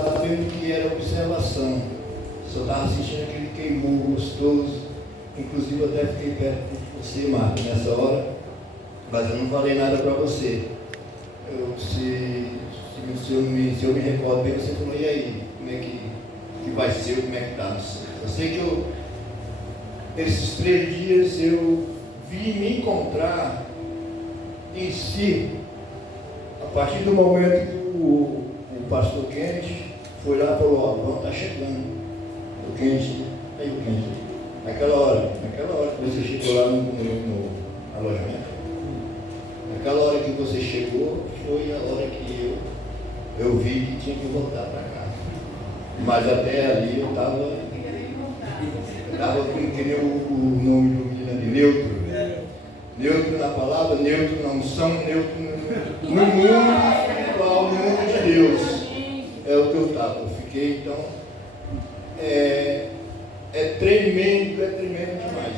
sabendo que era observação. Só estava sentindo aquele queimou gostoso. Inclusive eu até fiquei perto de você, Marta, nessa hora, mas eu não falei nada para você. Se eu me recordo bem, você falou, e aí, como é que vai ser, como é que está? Eu sei que esses 3 dias eu vim me encontrar em si, a partir do momento que o pastor Kennedy foi lá e falou, ó, João está chegando. O Kennedy, aí o Kennedy, naquela hora que você chegou lá no alojamento, naquela hora que você chegou, foi a hora que eu vi que tinha que voltar para casa. Mas até ali eu estava com que nem o nome do menino ali, neutro. Neutro na palavra, neutro na unção, neutro no mundo espiritual, no mundo de Deus. É o que eu estava. Eu fiquei, então, é tremendo demais.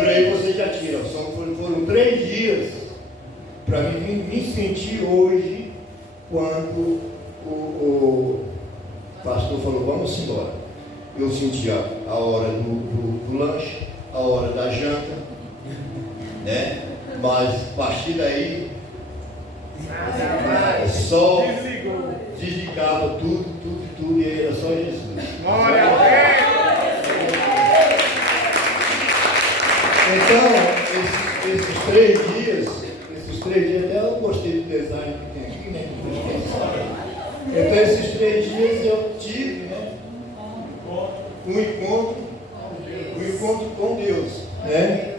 Por aí você já tira. Foram 3 dias para mim me sentir hoje, quando o pastor falou, vamos embora. Eu senti a hora do lanche, a hora da janta, né? Mas a partir daí, só desligava tudo, e era só Jesus. Glória a Deus! Então, esses 3 dias, até eu gostei do design que tem aqui, né? Então, esses 3 dias eu tive, né, um encontro com Deus, né?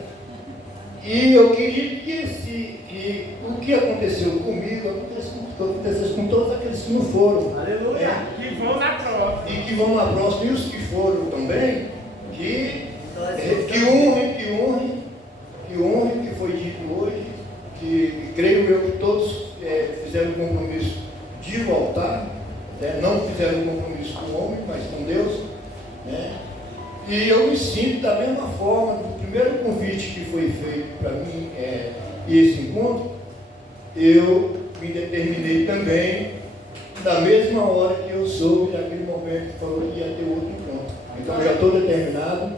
E eu queria que o que aconteceu comigo acontecesse com todos aqueles que não foram. Aleluia! Né? Que vão na próxima. E que vão na próxima. E os que foram também, que honrem, que foi dito hoje, que creio eu que todos fizeram o compromisso de voltar, né? Não fizeram o compromisso com o homem, mas com Deus, né? E eu me sinto da mesma forma, do primeiro convite que foi feito para mim, esse encontro, eu me determinei também, da mesma hora que eu soube, naquele momento que falou que ia ter outro encontro. Então eu já estou determinado,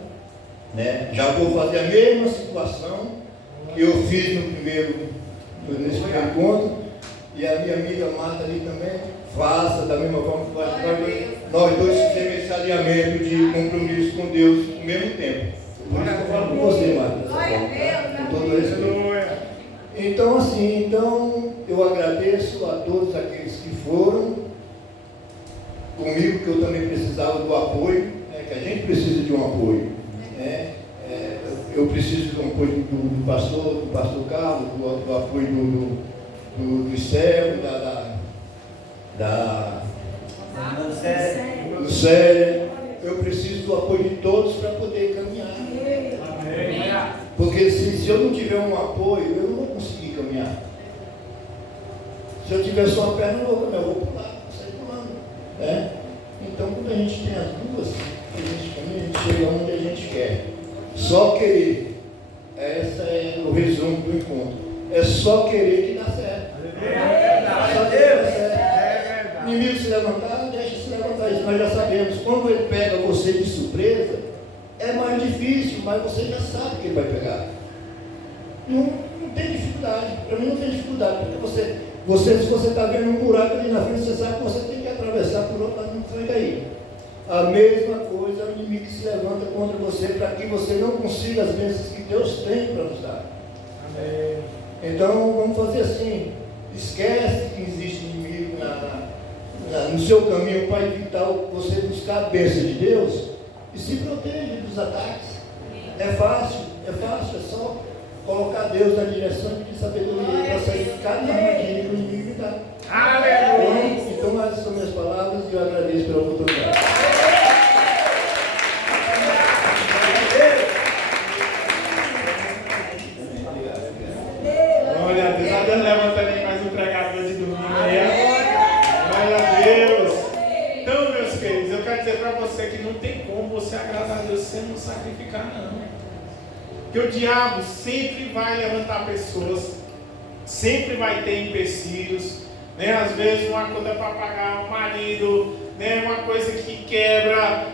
né? Já vou fazer a mesma situação que eu fiz nesse primeiro encontro, e a minha amiga Marta ali também, faça da mesma forma que nós dois fizemos esse alinhamento de compromisso com Deus ao mesmo tempo. Por isso que eu falo com você, Marta, dessa forma, com todo respeito. Então, assim, eu agradeço a todos aqueles que foram comigo, que eu também precisava do apoio, né, que a gente precisa de um apoio. Né? Eu preciso do apoio do pastor Carlos, do apoio do servo, do Célia. Eu preciso do apoio de todos para poder caminhar. Amém. Porque se eu não tiver um apoio, eu não vou conseguir caminhar. Se eu tiver só uma perna, eu vou pular, vou sair pulando. Né? Então, quando a gente tem as duas, a gente chega onde a gente quer. Só querer. Esse é o resumo do encontro. É só querer que dá certo. Só querer que dá certo. O inimigo se levantar, deixa se levantar. Isso nós já sabemos. Quando ele pega você de surpresa, é mais difícil, mas você já sabe que ele vai pegar. Não tem dificuldade. Para mim não tem dificuldade. Porque se você está vendo um buraco ali na frente, você sabe que você tem que atravessar por outro lado, não foi daí. A mesma coisa, o inimigo se levanta contra você para que você não consiga as bênçãos que Deus tem para nos dar. Amém. Então vamos fazer assim, esquece que existe inimigo no seu caminho para evitar você buscar a bênção de Deus e se proteja dos ataques. É fácil, é só colocar Deus na direção de sabedoria para sair de cada armadilha que o inimigo me dá. Aleluia! Então essas são minhas palavras e eu agradeço pela oportunidade. Glória a Deus. Está Deus levantando aí mais um pregador de domingo aí. Glória a Deus. Então, meus queridos, eu quero dizer para você que não tem como você agradar a Deus sem não sacrificar, não. Porque o diabo sempre vai levantar pessoas, sempre vai ter empecilhos, né? Às vezes uma conta para pagar, o marido, né? Uma coisa que quebra,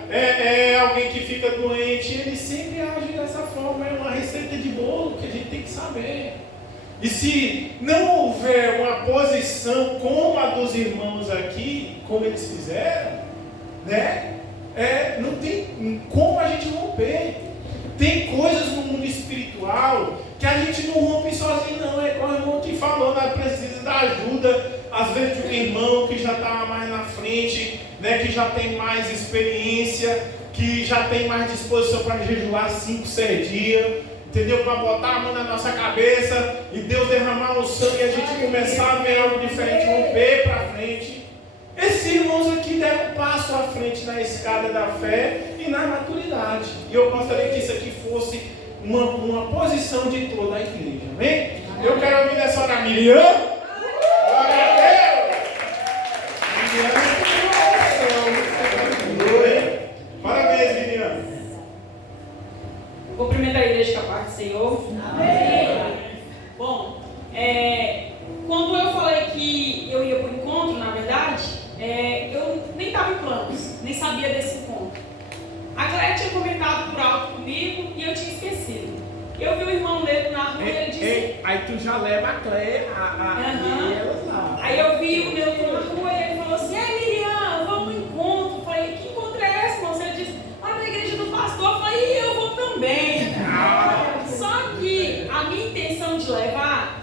alguém que fica doente, ele sempre age dessa forma, é uma receita de bolo que a gente tem que saber. E se não houver uma posição como a dos irmãos aqui, como eles fizeram, né? Não tem como a gente romper. Tem coisas no mundo espiritual que a gente não rompe sozinho, não. É como o irmão te falou, nós precisamos da ajuda, às vezes, de um irmão que já está mais na frente, né? Que já tem mais experiência, que já tem mais disposição para jejuar 5, 6 dias, entendeu? Para botar a mão na nossa cabeça e Deus derramar o sangue e a gente começar a ver algo diferente, romper para frente. Esses irmãos aqui deram um passo à frente na escada da fé e na maturidade. E eu gostaria que isso aqui fosse uma posição de toda a igreja. Amém? Eu quero ouvir nessa hora Miriam. Glória a Deus! Miriam, parabéns, Miriam. Cumprimentar a igreja com a paz do Senhor. Amém. Bom, quando eu falei que eu ia para o encontro, na verdade, eu nem estava em planos, nem sabia desse encontro. A Cléia tinha comentado por alto comigo e eu tinha esquecido. Eu vi o irmão dele na rua e ele disse... Aí tu já leva a Cléia, elas lá. Aí eu vi o Nilton na rua e ele falou assim: Miriam, vamos no encontro. Eu falei: que encontro é esse, irmão? Ele disse: vai na igreja do pastor. Eu falei: eu vou também. Só que a minha intenção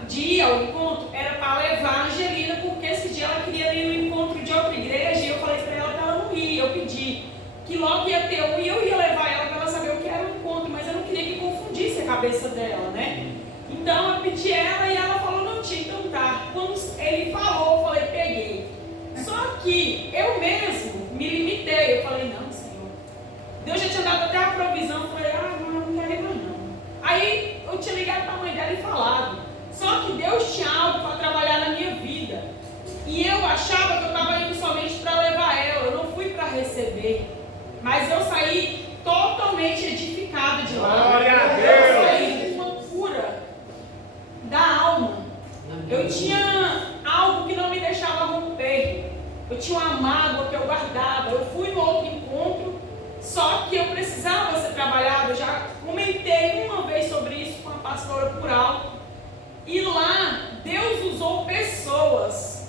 de ir ao encontro era para levar a Angelina, porque esse dia ela queria ir no encontro de outra igreja e eu falei para ela que ela não ia. Eu pedi que logo ia ter um e eu ia levar ela para ela saber o que era o encontro, mas eu não queria que confundisse a cabeça dela, né? Então eu pedi ela e ela falou: não, tia, então tá. Quando ele falou, eu falei: peguei. Só que eu mesmo me limitei. Eu falei: não, Senhor, Deus já tinha dado até a provisão. Eu falei: não quero ir mais não. Aí eu tinha ligado para a mãe dela e falado. Só que Deus tinha algo para trabalhar na minha vida. E eu achava que eu estava indo somente para levar ela. Eu não fui para receber. Mas eu saí totalmente edificada de lá. Glória a Deus! Eu saí com uma cura da alma. Eu tinha algo que não me deixava romper. Eu tinha uma mágoa que eu guardava. Eu fui no outro encontro, só que eu precisava ser trabalhado. Eu já comentei uma vez sobre isso com a pastora por alto. E lá, Deus usou pessoas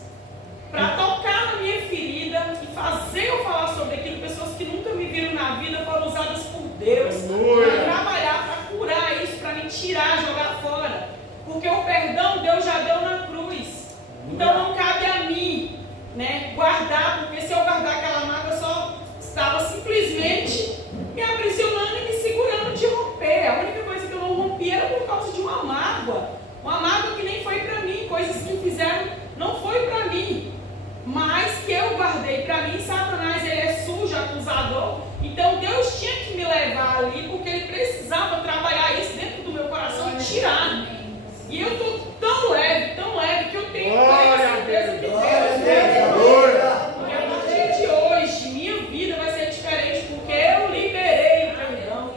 para tocar na minha ferida e fazer eu falar sobre aquilo. Pessoas que nunca me viram na vida foram usadas por Deus para trabalhar, para curar isso, para me tirar, jogar fora. Porque o perdão Deus já deu na cruz. Então não cabe a mim, né, guardar, porque se eu guardar aquela mágoa, eu só estava simplesmente me aprisionando e me segurando de romper. A única coisa que eu não rompi era por causa de uma mágoa que nem foi para mim, coisas que fizeram não foi para mim, mas que eu guardei para mim. Satanás, ele é sujo, acusador. Então Deus tinha que me levar ali, porque ele precisava trabalhar isso dentro do meu coração e tirar. E eu estou tão leve, que eu tenho certeza que Deus e a partir de hoje, minha vida vai ser diferente, porque eu liberei o perdão.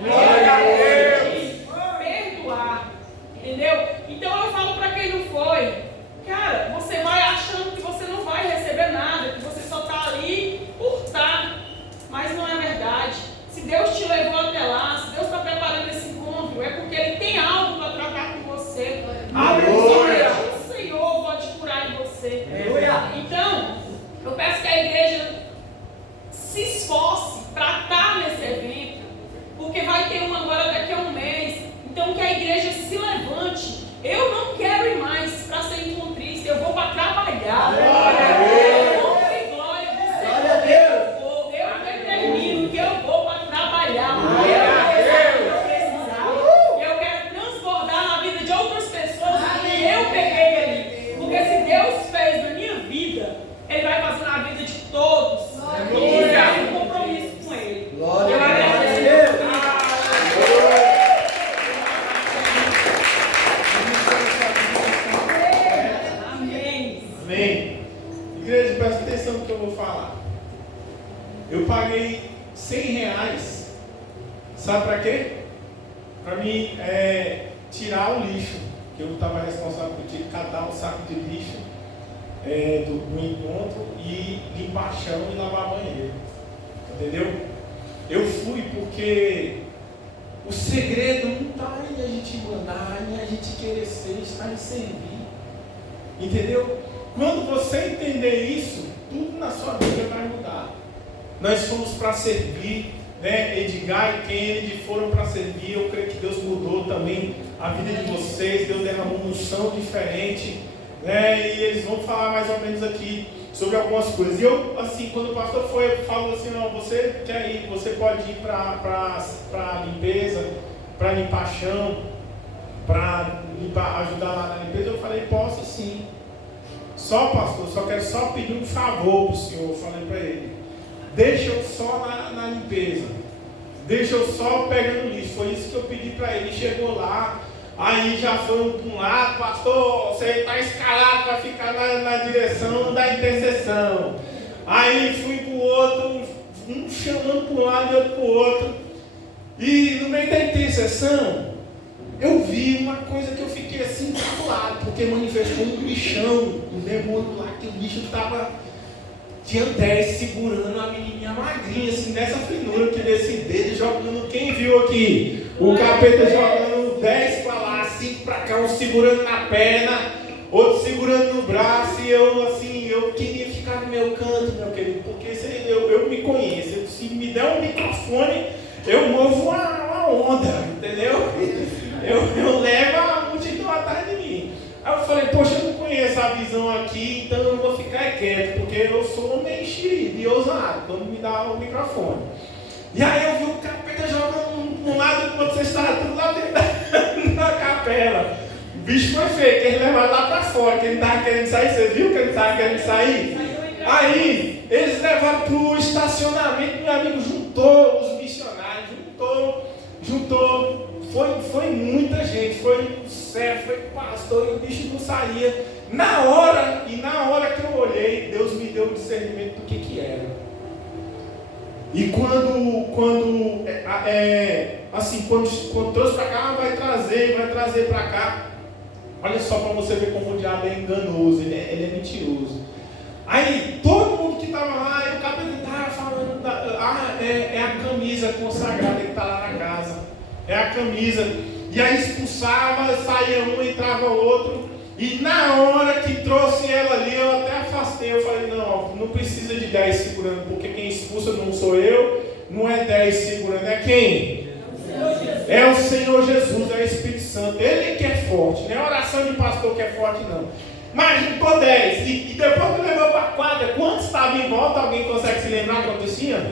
Perdoar. Entendeu? Então eu falo para quem não foi: cara, você vai achando que você não vai receber nada, que você só está ali por estar. Mas não é verdade. Se Deus te levou até lá, se Deus está preparando esse encontro, é porque Ele tem algo para tratar com você. Aleluia! O Senhor pode curar em você. Então, eu peço que a igreja se esforce para estar nesse evento, porque vai ter uma agora daqui a um mês. Então, que a igreja se levante. Eu não quero ir mais para ser encontrista, eu vou para trabalhar. Glória a Deus! Glória a Deus! Eu determino que eu vou para trabalhar. Eu quero transbordar na vida de outras pessoas que eu peguei ali. Porque se Deus fez na minha vida, Ele vai fazer na vida de todos. E isso é um compromisso com Ele. Glória Eu a agradeço. Deus! Amém. Igreja, presta atenção no que eu vou falar. Eu paguei R$100. Sabe para quê? Para mim tirar o lixo. Que eu estava responsável por catar um saco de lixo. do encontro e limpar chão e lavar banheiro. Entendeu? Eu fui porque o segredo não está em a gente mandar, em a gente querer ser, está em servir. Entendeu? Quando você entender isso, tudo na sua vida vai mudar. Nós fomos para servir, né? Edgar e Kennedy foram para servir. Eu creio que Deus mudou também a vida de vocês. Deus derramou uma unção diferente, né? E eles vão falar mais ou menos aqui sobre algumas coisas. E eu, assim, quando o pastor falou assim, não, você quer ir, você pode ir para limpeza, para limpar chão, para ajudar lá na limpeza. Eu falei, posso sim. Só, pastor, só quero só pedir um favor para o senhor. Eu falei para ele, deixa eu só na limpeza, deixa eu só pegando lixo. Foi isso que eu pedi para ele. Chegou lá, aí já foi para um lado, pastor, você está escalado para ficar na direção da intercessão. Aí fui para o outro, um chamando para um lado e outro para o outro. E no meio da intercessão, eu vi uma coisa que eu fiquei assim encabulado, porque manifestou um bichão, um demônio lá, que o bicho tinha 10 segurando a menininha magrinha, assim, dessa finura aqui desse dedo, jogando, quem viu aqui? O capeta jogando 10 para lá, 5 para cá, um segurando na perna, outro segurando no braço, e eu assim, eu queria ficar no meu canto, meu querido, porque eu me conheço, se me der um microfone, eu movo uma onda, entendeu? Eu levo a multidão atrás de mim. Aí eu falei, poxa, eu não conheço a visão aqui, então eu vou ficar quieto, porque eu sou meio enxerido e ousado quando me dá o microfone. E aí eu vi o capeta jogando um lado e o outro, vocês estavam tudo lá dentro da capela. O bicho foi feio, que eles levaram lá pra fora, que ele estava querendo sair, você viu que ele estava querendo sair? Aí eles levaram pro estacionamento, meu amigo juntou os missionários, juntou. Foi muita gente, foi o servo, foi o pastor, e o bicho não saía. Na hora que eu olhei, Deus me deu o discernimento do que era. E quando trouxe para cá, vai trazer para cá. Olha só para você ver como o diabo é enganoso, ele é mentiroso. Aí todo mundo que estava lá, o cabelo estava falando, é a camisa consagrada que está lá na casa. É a camisa. E aí expulsava, saía um, entrava outro. E na hora que trouxe ela ali, eu até afastei. Eu falei, não precisa de 10 segurando, porque quem expulsa não sou eu, não é 10 segurando, é quem? É o Senhor Jesus, é o Espírito Santo. Ele que é forte, não é a oração de pastor que é forte, não. Mas juntou 10. E depois que levou para a quadra, quantos estavam em volta? Alguém consegue se lembrar o que acontecia?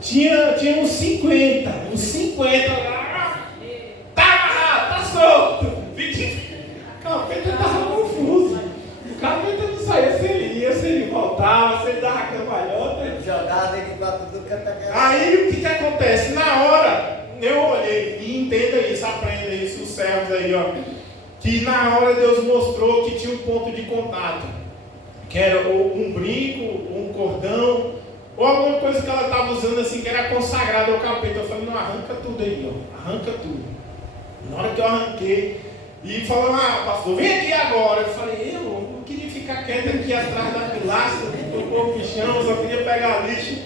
Tinha uns 50 lá. Tá amarrado, tá solto. O capeta estava confuso. O capeta não saía se ele ia, se ele voltava, se ele dava cambalhota. Jogada aqui para tudo cantar. Aí o que acontece? Na hora, eu olhei, e entenda isso, aprenda isso, os servos aí, ó. Que na hora Deus mostrou que tinha um ponto de contato, que era um brinco, um cordão, ou alguma coisa que ela estava usando assim, que era consagrada ao capeta. Eu falei, não, arranca tudo aí, ó, arranca tudo. Na hora que eu arranquei, e falou, pastor, vem aqui agora. Eu falei, eu não queria ficar quieto aqui atrás da pilastra, tocou o bichão, só queria pegar lixo.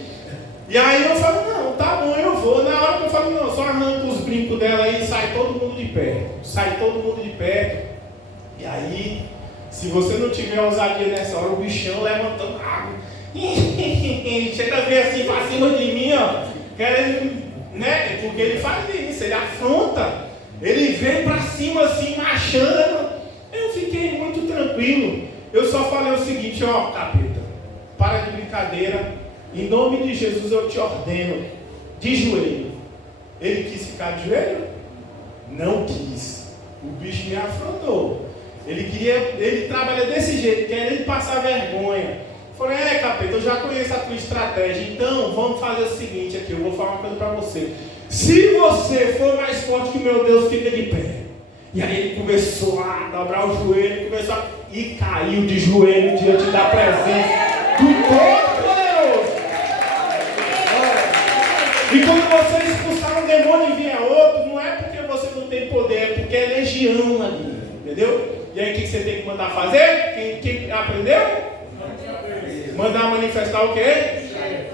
E aí eu falei, não, tá bom, eu vou. Na hora que eu falei, não, só arranca os brincos dela aí e sai todo mundo de perto. E aí, se você não tiver ousadia nessa hora, o bichão levantando água. Chega a ver assim pra cima de mim, ó. Querendo, né? Porque ele faz isso, ele afronta. Ele vem pra cima assim, marchando. Eu fiquei muito tranquilo. Eu só falei o seguinte, ó, capeta, para de brincadeira. Em nome de Jesus eu te ordeno, de joelho. Ele quis ficar de joelho? Não quis. O bicho me afrontou. Ele trabalha desse jeito, querendo passar vergonha. Falei, capeta, eu já conheço a tua estratégia, então vamos fazer o seguinte aqui, eu vou falar uma coisa para você. Se você for mais forte que meu Deus, fica de pé. E aí ele começou a dobrar o joelho, e caiu de joelho diante da presença do Todo-Poderoso. E quando você expulsar um demônio e vier outro, não é porque você não tem poder, é porque é legião ali, entendeu? E aí o que você tem que mandar fazer? Quem aprendeu? Mandar manifestar o quê?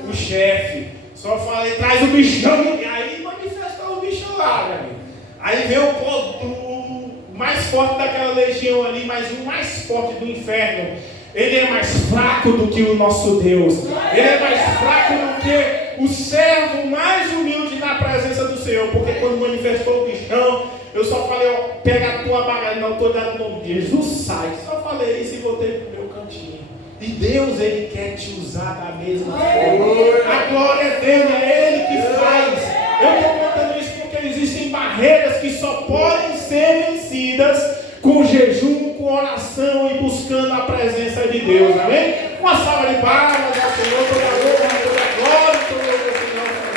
O chefe. Só falei, traz o bichão. E aí manifestar o bichão lá, meu amigo. Aí vem o mais forte daquela legião ali, mas o mais forte do inferno. Ele é mais fraco do que o nosso Deus. Ele é mais fraco do que o servo mais humilde na presença do Senhor. Porque quando manifestou o bichão, eu só falei, ó, pega a tua bagagem na autoridade do nome de Jesus, sai. Só falei isso e voltei pro meu cantinho. E Deus, Ele quer te usar da mesma forma. A glória é dele, é Ele que faz. Eu estou contando isso porque existem barreiras que só podem ser vencidas com jejum, com oração e buscando a presença de Deus. Amém? Uma salva de palmas ao Senhor, toda a honra, toda a glória, todo o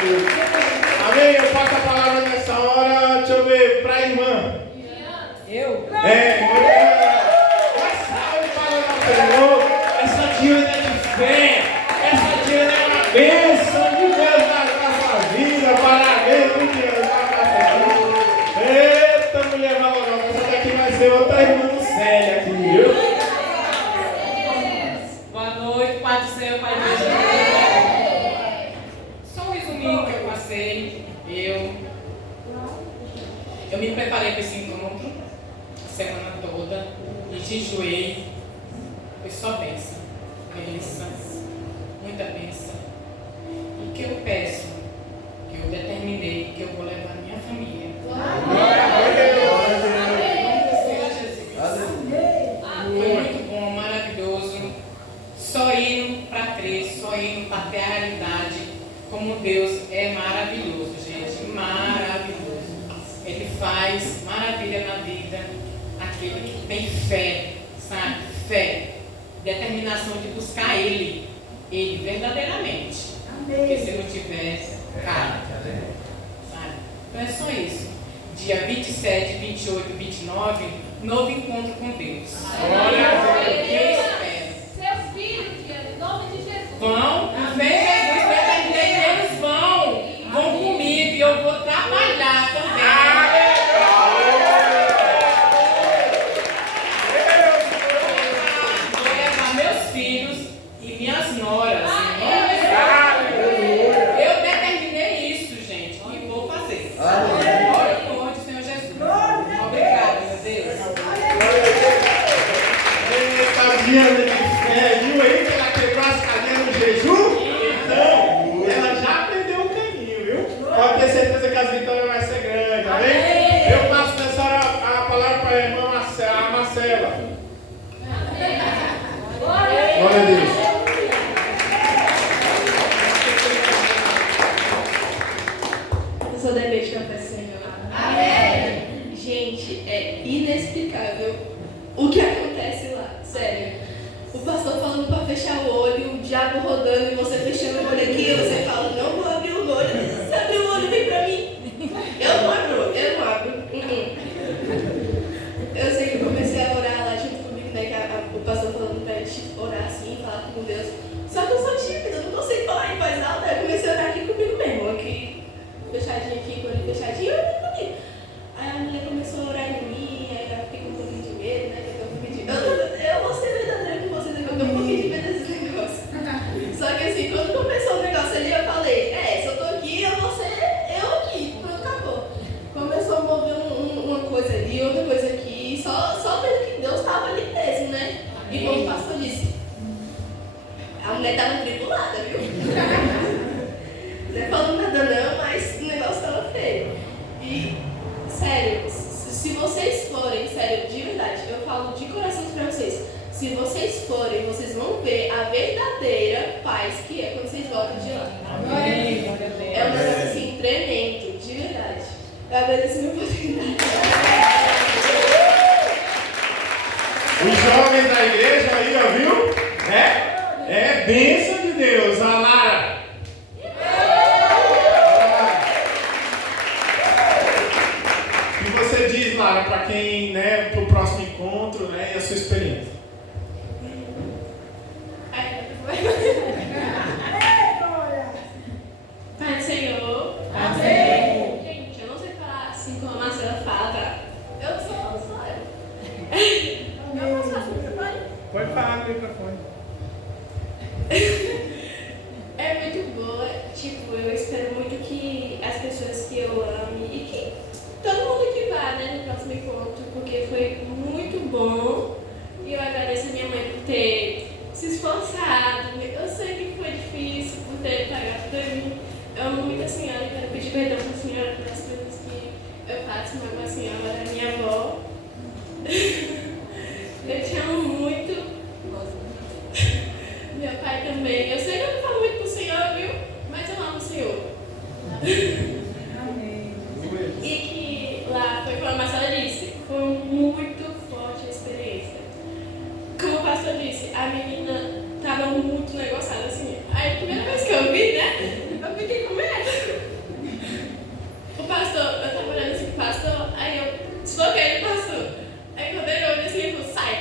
Senhor. Amém? Eu passo a palavra nessa hora, deixa eu ver, para a irmã. Eu? Uma salva de palmas ao Senhor. Essa Diana é de fé. Essa Diana é uma bênção de Deus na sua vida. Parabéns, Diana. Eita, mulher valorosa. Essa daqui vai ser outra irmã séria aqui, viu? Boa noite, Pai do Senhor, Pai de Deus. Só um resuminho que eu passei. Eu me preparei para esse encontro a semana toda e jejuei. Foi só bênção, bênção, muita bênção. E o que eu peço, que eu determinei, que eu vou levar a minha família. Foi muito bom, maravilhoso. Só indo para crer, só indo para ter a realidade. Como Deus é maravilhoso, gente, maravilhoso. Ele faz maravilha na vida, aquele que tem fé, sabe? Fé, determinação de buscar Ele verdadeiramente. Porque se não tiver, cai. Sabe? Então é só isso. Dia 27, 28, 29, novo encontro com Deus. Eu espero. Seus filhos, em nome de Jesus. Vão, vem Jesus, determinei que eles vão comigo e eu vou trabalhar também. Vou levar meus filhos e minhas noras. Eu determinei isso, gente, e vou fazer. Glória ao nome do Senhor Jesus. Obrigada, meu Deus. Eita, Diana de fé, viu aí que ela quebrou as cadeias no jejum? Então, ela já aprendeu o caminho, viu? Pode ter certeza que as vitórias vai ser grandes, amém? Eu passo nessa hora a palavra para a irmã Marcela. Glória a Deus. Eu sou dependente da fé do Senhor. Amém. Gente, é inexplicável o que acontece lá. Sério. O pastor falando para fechar o olho, o diabo rodando e você fechando o olho aqui, e você fala, não vou abrir o olho. Você abriu o olho, vem pra mim. Eu não abro. Eu sei que eu comecei a orar lá junto comigo, né? Que o pastor falando pra gente orar assim, falar com Deus. Só que eu sou tímida, eu não consigo falar em voz alta. Eu comecei a orar aqui comigo mesmo, aqui, fechadinho aqui, com o olho fechadinho, eu. Aí a mulher começou a orar em mim, aí eu fiquei com um pouquinho de medo, né? Que eu tô um pouquinho de medo. Eu vou ser verdadeira com vocês, eu tô um pouquinho de medo desse negócio. Só que assim, quando começou o negócio ali, eu falei, se eu tô aqui, eu vou ser eu aqui. Pronto, acabou. Começou a mover uma coisa ali, outra coisa aqui, só vendo que Deus estava ali mesmo, né? E como o pastor disse, a mulher estava tribulada, viu? Não é falando nada não, mas o negócio estava feio. E, sério, se vocês forem, sério, de verdade, eu falo de coração pra vocês, se vocês forem, vocês vão ver a verdadeira paz que é quando vocês voltam de lá. Amém. É um negócio assim, tremendo, de verdade. Eu agradeço a minha oportunidade. Os jovens da igreja aí, ó, viu? É bênção de Deus, a Lara. O que você diz, Lara, para quem, né, pro próximo encontro, né, e a sua experiência? Pai do Senhor. Amém. Gente, eu não sei falar assim como a Marcela fala, tá? Eu sou eu. próximo encontro, porque foi muito bom. E eu agradeço a minha mãe por ter se esforçado. Eu sei que foi difícil por ter pagado pra mim. Eu amo muito a senhora e quero pedir perdão pra senhora pelas coisas que eu faço com a senhora, a minha avó. Eu te amo muito. Meu pai também. Eu sei que eu não falo muito pro senhor, viu? Mas eu amo o senhor. Amém. E que lá foi como a Marcela disse, foi muito forte a experiência. Como o pastor disse, a menina estava muito negociada assim. Aí a primeira vez que eu vi, né? Eu fiquei com medo. O pastor, eu estava olhando assim pro pastor, aí eu desfoquei o pastor. Aí quando ele olhou assim, ele falou, sai.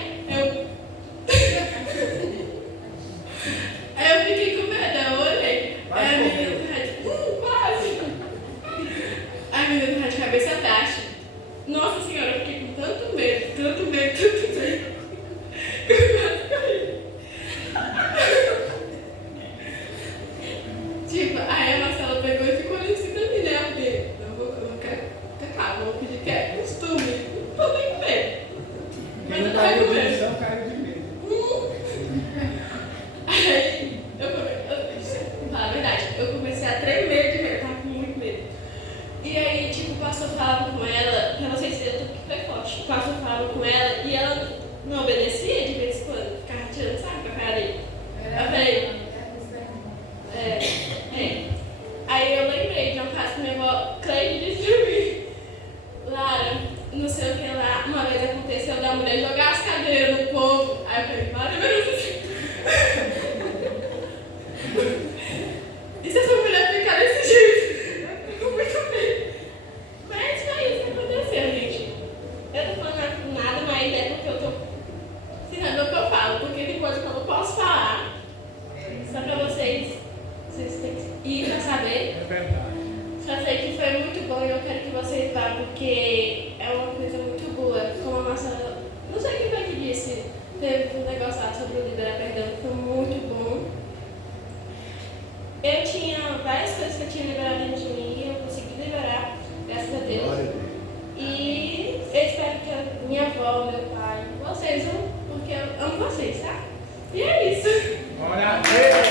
Aí eu fiquei com medo, eu olhei. Aí a menina quase. A menina estava de cabeça baixa. Nossa senhora, eu fiquei com tanto medo, tanto medo, tanto medo. Que eu quase caí. Tipo, aí a Marcela pegou e ficou ali assim pra mim, né? Eu falei, não vou ficar calma, vou pedir que é costume. Não tô nem com medo. Mas eu tava com medo. Aí, fala a verdade, eu comecei a tremer de medo, eu tava com muito medo. E aí, tipo, o pastor falava com ela, pra vocês verem tudo que foi forte. O pastor falava com ela e ela não obedecia de vez em quando, ficava tirando saco pra cara dele. Eu falei, Aí eu lembrei de um caso que minha avó Cleide disse pra mim, Lara, não sei o que lá, uma vez aconteceu da mulher jogar as cadeiras no povo. Aí eu falei, maravilhoso. E se essa mulher ficar desse jeito? Eu fico muito medo. Mas foi isso que aconteceu, gente. Eu tô falando nada, mas é porque eu tô ensinando o que eu falo. Porque tem coisa que eu não posso falar. Só pra vocês têm que ir pra saber. É verdade. Só sei que foi muito bom e eu quero que vocês vá, porque é uma coisa muito boa. Como a Marcela, não sei quem foi que disse, teve um negócio lá sobre o liberar perdão, foi muito bom. Eu tinha várias coisas que eu tinha liberado dentro de mim e eu consegui liberar, graças a Deus. E eu espero que a minha avó, meu pai, vocês vão, porque eu amo vocês, tá? E é isso. Glória a Deus.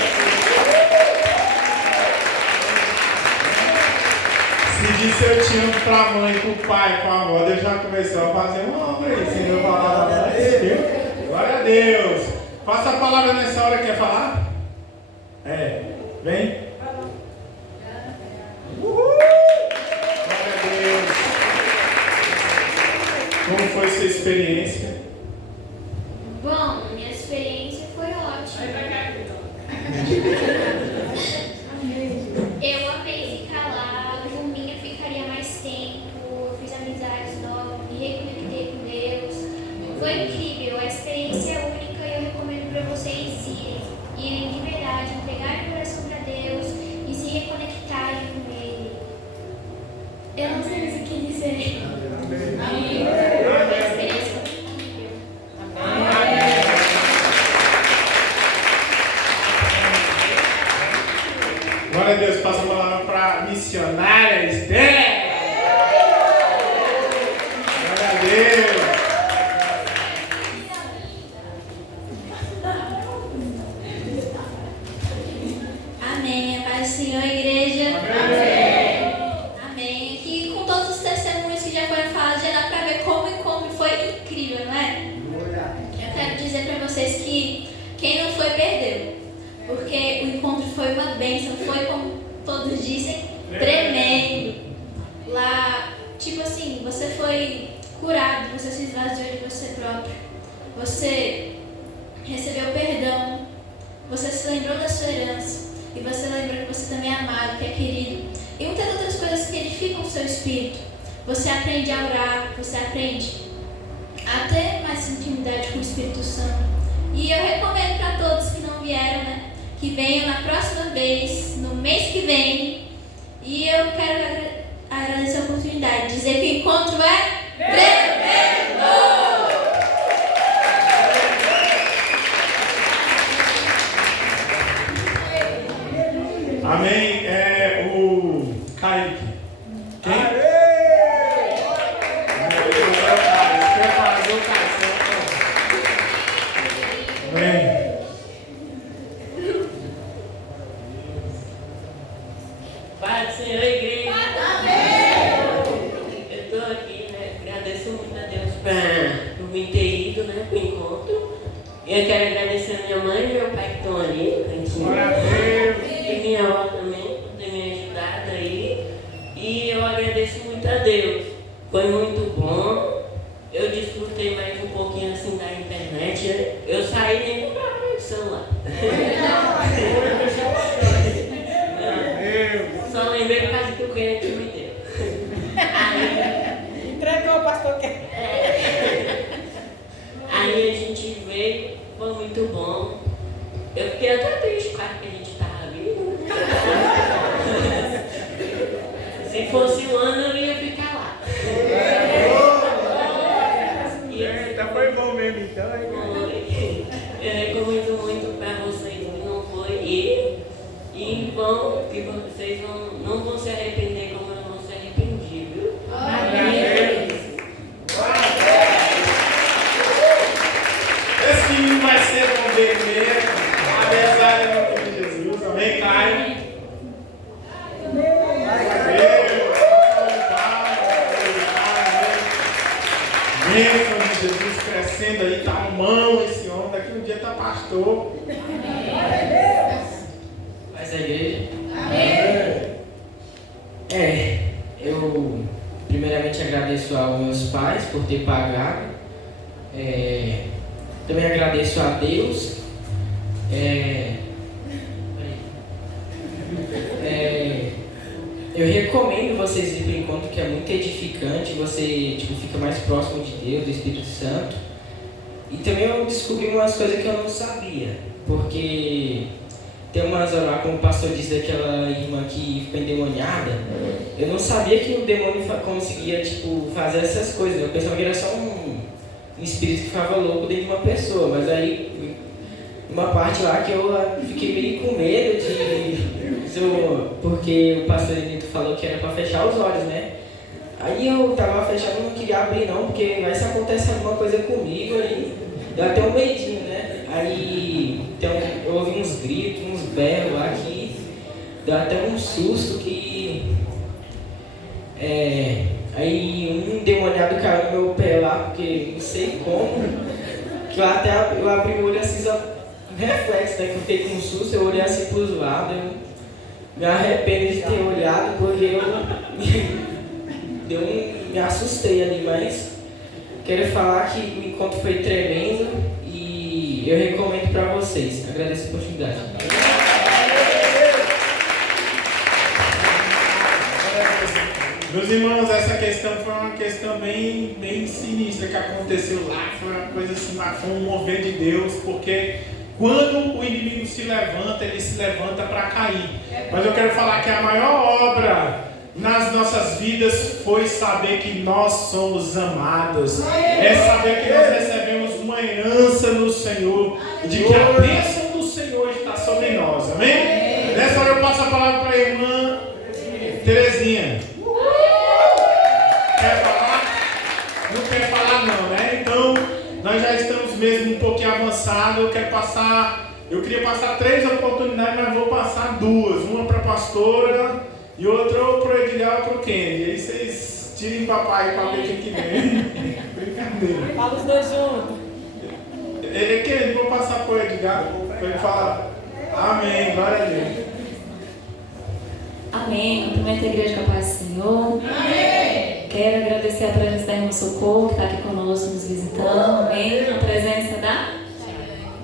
Se disse eu te amo pra mãe, pro pai, pra avó, Deus já começou a fazer um homem aí, sem eu falar nada, viu? Glória a Deus. Passa a palavra nessa hora, quer falar? Vem. Uhul! Glória a Deus. Como foi sua experiência? Bom, minha experiência foi ótima. Eu amei ficar lá, por mim eu ficaria mais tempo, eu fiz amizades novas, me reconectei com Deus. Foi incrível, a experiência é única e eu recomendo para vocês irem de verdade, entregarem o coração para Deus e se reconectarem com Ele. Eu não sei mais o que dizer. Amém. A experiência foi incrível. Glória a Deus, passa a palavra para a missionária Esther. Glória a Deus. Amém. A paz do Senhor, igreja. Amém. Amém. Aqui com todos os testemunhos que já foram falados, já dá para ver como o encontro foi incrível, não é? Eu quero dizer para vocês que quem não foi, perdeu. Porque o encontro foi uma bênção, foi, como todos dizem, tremendo. Lá, tipo assim, você foi curado, você se esvaziou de você próprio. Você recebeu perdão, você se lembrou da sua herança. E você lembrou que você também é amado, que é querido. E muitas outras coisas que edificam o seu espírito. Você aprende a orar, você aprende a ter mais intimidade com o Espírito Santo. E eu recomendo para todos que não vieram, né? Que venham na próxima vez, no mês que vem. E eu quero agradecer a oportunidade, dizer que o encontro é tremendo! Amém. É o Kaique. Quem? Senhor, igreja. Eu estou aqui, né? Agradeço muito a Deus por me ter ido, né? Para o encontro. Eu quero agradecer a minha mãe e meu pai que estão ali no cantinho. E minha avó também, por ter me ajudado aí. E eu agradeço muito a Deus. Foi muito bom. Eu desfrutei mais um pouquinho assim da internet. Né? Eu saí nem comprava meu celular. Só lembrei por causa que o cliente me deu. Aí, Entregou o pastor que aí a gente veio, foi muito bom. Eu fiquei até triste com a que a gente estava vindo. Se fosse um ano, eu ia ficar lá. Eita, foi bom mesmo então, hein? Eu recomendo muito para vocês que não foi ir. E vocês não vão se arrepender como eu não se arrependi, viu? Amém. Esse menino vai ser bom bebê. Abençoado em nome de Jesus. Amém, Caio? Bênção de Jesus crescendo aí, tá mão esse homem. Daqui um dia tá pastor. Faz a igreja. Eu primeiramente agradeço aos meus pais por ter pagado. Também agradeço a Deus. Eu recomendo vocês irem para o encontro, que é muito edificante. Você fica mais próximo de Deus, do Espírito Santo. E também eu descobri umas coisas que eu não sabia, porque tem umas horas lá, como o pastor disse, daquela irmã que ficou endemoniada. Eu não sabia que o demônio conseguia fazer essas coisas. Eu pensava que era só um espírito que ficava louco dentro de uma pessoa, mas aí uma parte lá que eu fiquei meio com medo porque o pastor Benito falou que era para fechar os olhos, né? Aí eu tava fechando, não queria abrir não, porque vai se acontecer alguma coisa comigo, aí deu até um medinho, né? Aí eu ouvi uns gritos, uns berros lá que deu até um susto que... Aí um endemoniado caiu no meu pé lá, porque não sei como, que eu abri o olho assim, só reflexo, né? Que eu fiquei com um susto, eu olhei assim pros lados, eu me arrependo de ter olhado, porque eu me assustei ali, mas quero falar que o encontro foi tremendo e eu recomendo para vocês. Agradeço a oportunidade. Meus irmãos, essa questão foi uma questão bem sinistra que aconteceu lá. Foi uma coisa assim, foi um mover de Deus, porque quando o inimigo se levanta, ele se levanta para cair. Mas eu quero falar que a maior obra nas nossas vidas foi saber que nós somos amados. É saber que nós recebemos uma herança no Senhor, de que a bênção do Senhor está sobre nós. Amém? Nessa hora eu passo a palavra para a irmã Terezinha. Quer falar? Não quer falar não, né? Então, nós já estamos mesmo um pouquinho avançados. Eu queria passar 3 oportunidades, mas vou passar 2. Uma para a pastora e outra para o Edgar ou para o Kenny. E aí vocês tirem papai para ver quem que vem. Brincadeira. Fala os dois juntos. Kenny, vou passar para o Edgar para ele falar. Amém, glória a Deus. Amém. Cumprimento a igreja com a paz do Senhor. Amém. Quero agradecer a presença da irmã Socorro, que está aqui conosco nos visitando. Amém. A presença da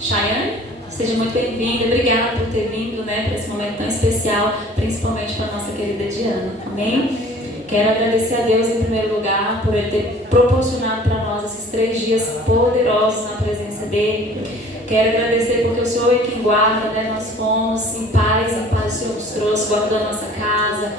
Chayane. Seja muito bem-vinda. Obrigada por ter vindo, para esse momento tão especial, principalmente para a nossa querida Diana. Amém. Quero agradecer a Deus em primeiro lugar por Ele ter proporcionado para nós esses 3 dias poderosos na presença dEle. Quero agradecer porque o Senhor é quem guarda, nós fomos em paz o Senhor nos trouxe, guardou a nossa casa,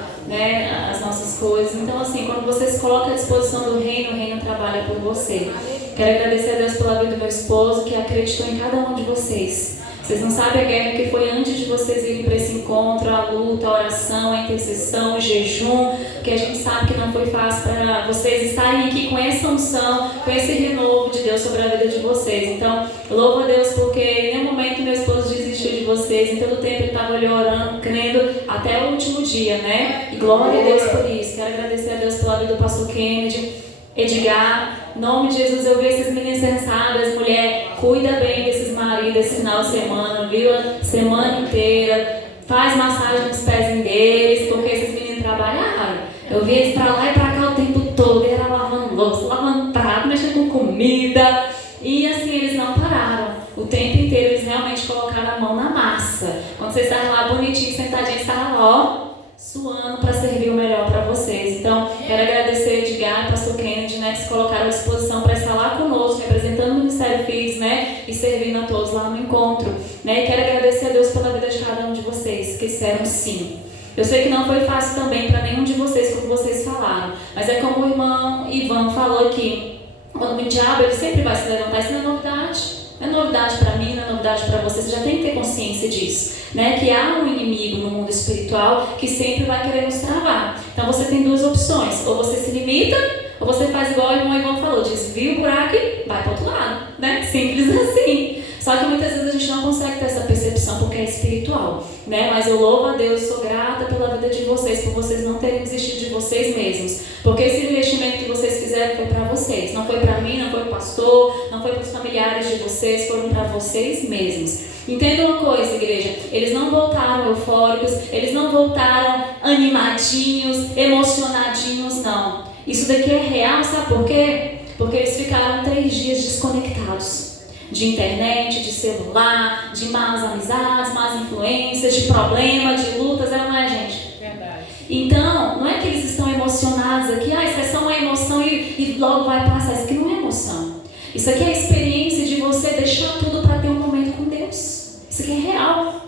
as nossas coisas. Então, assim, quando você se coloca à disposição do reino, o reino trabalha por você. Quero agradecer a Deus pela vida do meu esposo, que acreditou em cada um de vocês. Vocês não sabem a guerra que foi antes de vocês irem para esse encontro, a luta, a oração, a intercessão, o jejum, que a gente sabe que não foi fácil para vocês estarem aqui com essa unção, com esse renovo de Deus sobre a vida de vocês. Então, louvo a Deus porque em nenhum momento meu esposo desistiu de vocês, em todo o tempo ele estava ali orando, crendo, até o último dia, né? E glória a Deus por isso. Quero agradecer a Deus pela vida do pastor Kennedy, Edgar. Em nome de Jesus, eu vi esses meninos sensados, mulher, cuida bem desses maridos esse final de semana, viu? Semana inteira, faz massagem nos pezinhos deles, porque esses meninos trabalharam. Eu vi eles pra lá e pra cá o tempo todo, ele era lavando louça, lavando prato, mexendo com comida, e assim eles não pararam. O tempo inteiro eles realmente colocaram a mão na massa. Quando vocês estavam lá bonitinhos, sentadinhos, estavam lá, ó, suando para servir o melhor para vocês. Então, quero agradecer Edgar e pastor Kennedy, né, que se colocaram à disposição para estar lá conosco, representando o Ministério Filhos, né, e servindo a todos lá no encontro, né, e quero agradecer a Deus pela vida de cada um de vocês, que disseram sim. Eu sei que não foi fácil também para nenhum de vocês, como vocês falaram, mas é como o irmão Ivan falou aqui, quando o diabo ele sempre vai se levantar, isso não é novidade. Não é novidade para mim, não é novidade para você, você já tem que ter consciência disso, né? Que há um inimigo no mundo espiritual que sempre vai querer nos travar. Então você tem duas opções, ou você se limita, ou você faz igual o irmão Ivan falou, desvia o buraco e vai para o outro lado, né? Simples assim. Só que muitas vezes a gente não consegue ter essa percepção porque é espiritual, né? Mas eu louvo a Deus, sou grata pela vida de vocês, por vocês não terem desistido de vocês mesmos. Porque esse investimento que vocês fizeram foi para vocês. Não foi para mim, não foi para o pastor, não foi para os familiares de vocês, foram para vocês mesmos. Entenda uma coisa, igreja, eles não voltaram eufóricos, eles não voltaram animadinhos, emocionadinhos, não. Isso daqui é real, sabe por quê? Porque eles ficaram 3 dias desconectados. De internet, de celular, de más amizades, más influências, de problemas, de lutas, não é, gente? Verdade. Então, não é que eles estão emocionados aqui, isso é só uma emoção e logo vai passar. Isso aqui não é emoção. Isso aqui é a experiência de você deixar tudo para ter um momento com Deus. Isso aqui é real.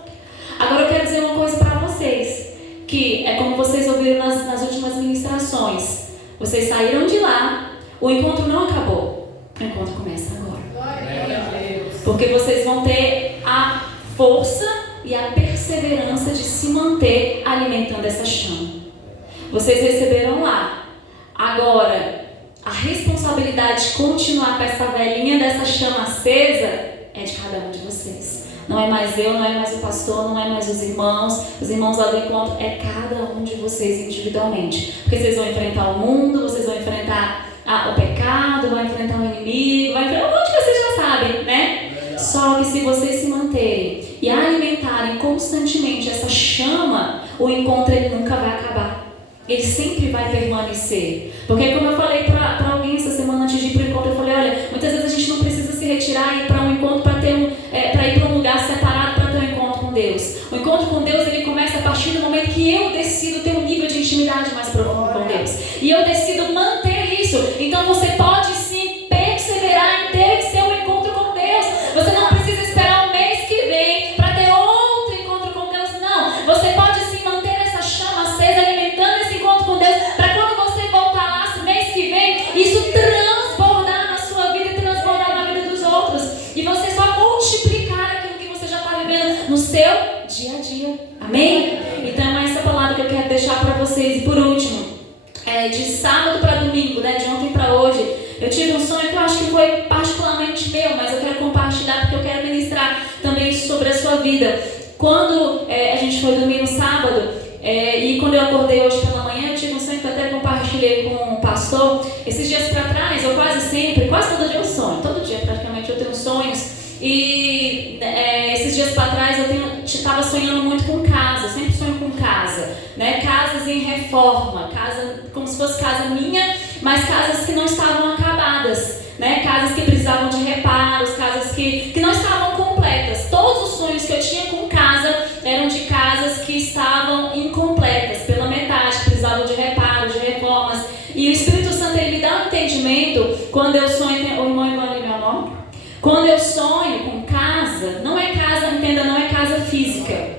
Agora eu quero dizer uma coisa para vocês, que é como vocês ouviram nas últimas ministrações. Vocês saíram de lá, o encontro não acabou, o encontro começa agora. Porque vocês vão ter a força e a perseverança de se manter alimentando essa chama. Vocês receberam lá. Agora, a responsabilidade de continuar com essa velhinha dessa chama acesa é de cada um de vocês. Não é mais eu, não é mais o pastor, não é mais os irmãos lá do encontro, é cada um de vocês individualmente. Porque vocês vão enfrentar o mundo, vocês vão enfrentar o pecado, vão enfrentar o inimigo, vão enfrentar um monte que vocês já sabem, né? Só que se vocês se manterem e alimentarem constantemente essa chama, o encontro ele nunca vai acabar. Ele sempre vai permanecer. Porque como eu falei para alguém essa semana antes de ir para o encontro, eu falei, olha, muitas vezes a gente não precisa se retirar e ir para um encontro para ir para um lugar separado para ter um encontro com Deus. O encontro com Deus ele começa a partir do momento que eu decido ter um nível de intimidade mais profundo com Deus. E eu decido manter isso. Então você pode sim perseverar em ter seu encontro com Deus. Você não precisa esperar o mês que vem para ter outro encontro com Deus, não. Você pode sim manter essa chama acesa, alimentando esse encontro com Deus, para quando você voltar lá no mês que vem, isso transbordar na sua vida e transbordar na vida dos outros. E você só multiplicar aquilo que você já está vivendo no seu dia a dia. Amém? Então é essa palavra que eu quero deixar para vocês. E por último, de sábado para domingo, né, de ontem para hoje, eu tive um sonho que eu acho que foi particularmente meu, mas eu quero compartilhar porque eu quero ministrar também sobre a sua vida. Quando a gente foi dormir no sábado, e quando eu acordei hoje pela manhã, eu tive um sonho que eu até compartilhei com o pastor. Esses dias para trás, eu quase todo dia eu sonho, todo dia praticamente eu tenho sonhos. E esses dias para trás eu estava sonhando muito com casa, eu sempre sonho com casa, né? Casas em reforma, casa como se fosse casa minha, mas casas que não estavam acabadas, né? Casas que precisavam de reparos, casas que não estavam completas. Todos os sonhos que eu tinha com casa eram de casas que estavam incompletas, pela metade, que precisavam de reparos, de reformas. E o Espírito Santo ele me dá um entendimento quando eu sonho, o irmão Ivani, meu nome? Quando eu sonho com casa, não é casa, entenda, não é casa física.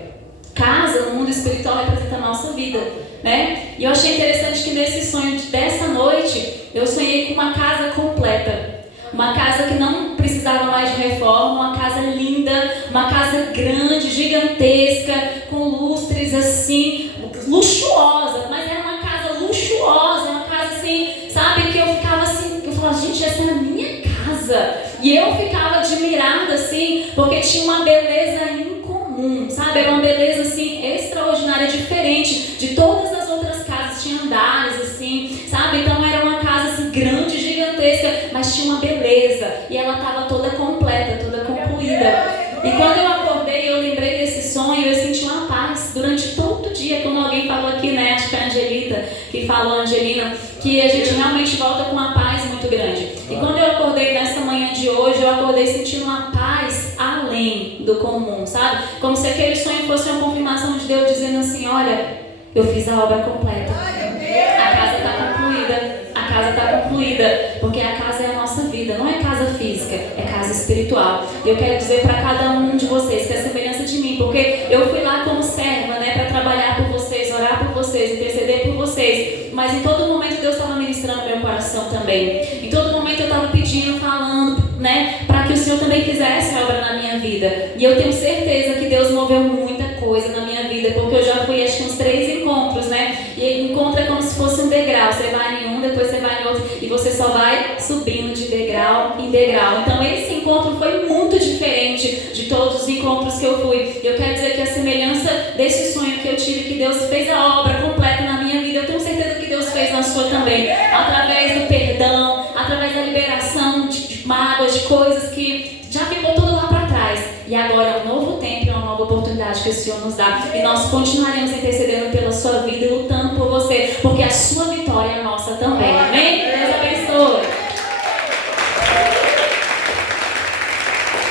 Casa, no mundo espiritual, representa a nossa vida, né? E eu achei interessante que nesse sonho dessa noite, eu sonhei com uma casa completa. Uma casa que não precisava mais de reforma, uma casa linda, uma casa grande, gigantesca, com lustres assim, luxuosa, mas era uma casa luxuosa, uma casa assim, sabe, que eu ficava assim, eu falava, gente, essa é a minha casa. E eu ficava admirada assim, porque tinha uma beleza incomum. sabe, era uma beleza assim extraordinária, diferente de todas as outras casas, tinha andares assim, sabe, então era uma casa assim grande, gigantesca, mas tinha uma beleza e ela estava toda completa, toda concluída. E quando eu acordei, eu lembrei desse sonho, eu senti uma paz durante todo o dia, como alguém falou aqui, né, acho que a Angelita, que falou, Angelina, que a gente realmente volta com uma paz muito grande. E quando eu acordei nessa manhã de hoje, eu acordei sentindo uma paz além do comum, sabe? Como se aquele sonho fosse uma confirmação de Deus dizendo assim, olha, eu fiz a obra completa. A casa está concluída. A casa está concluída. Porque a casa é a nossa vida. Não é casa física, é casa espiritual. E eu quero dizer para cada um de vocês que é semelhança de mim. Porque eu fui lá como serva, né? Para trabalhar por vocês, orar por vocês, interceder por vocês. Mas em todo momento Deus estava ministrando meu coração também. Em todo momento eu estava pedindo, falando, né? Para que o Senhor também fizesse a obra na minha vida. E eu tenho certeza que Deus moveu muita coisa na minha vida. Porque eu já fui acho que uns 3 encontros, né? E encontro é como se fosse um degrau. Você vai em um, depois você vai em outro. E você só vai subindo de degrau em degrau. Então esse encontro foi muito diferente de todos os encontros que eu fui. Eu quero dizer que a semelhança desse sonho que eu tive, que Deus fez a obra completa na minha vida, eu tenho certeza que Deus fez na sua também. Através do perdão, através da liberação de mágoas, de coisas que já ficou tudo lá para trás. E agora é um novo tempo, é uma nova oportunidade que o Senhor nos dá. E nós continuaremos intercedendo pela sua vida e lutando por você, porque a sua vitória é a nossa também. Amém? Deus abençoe.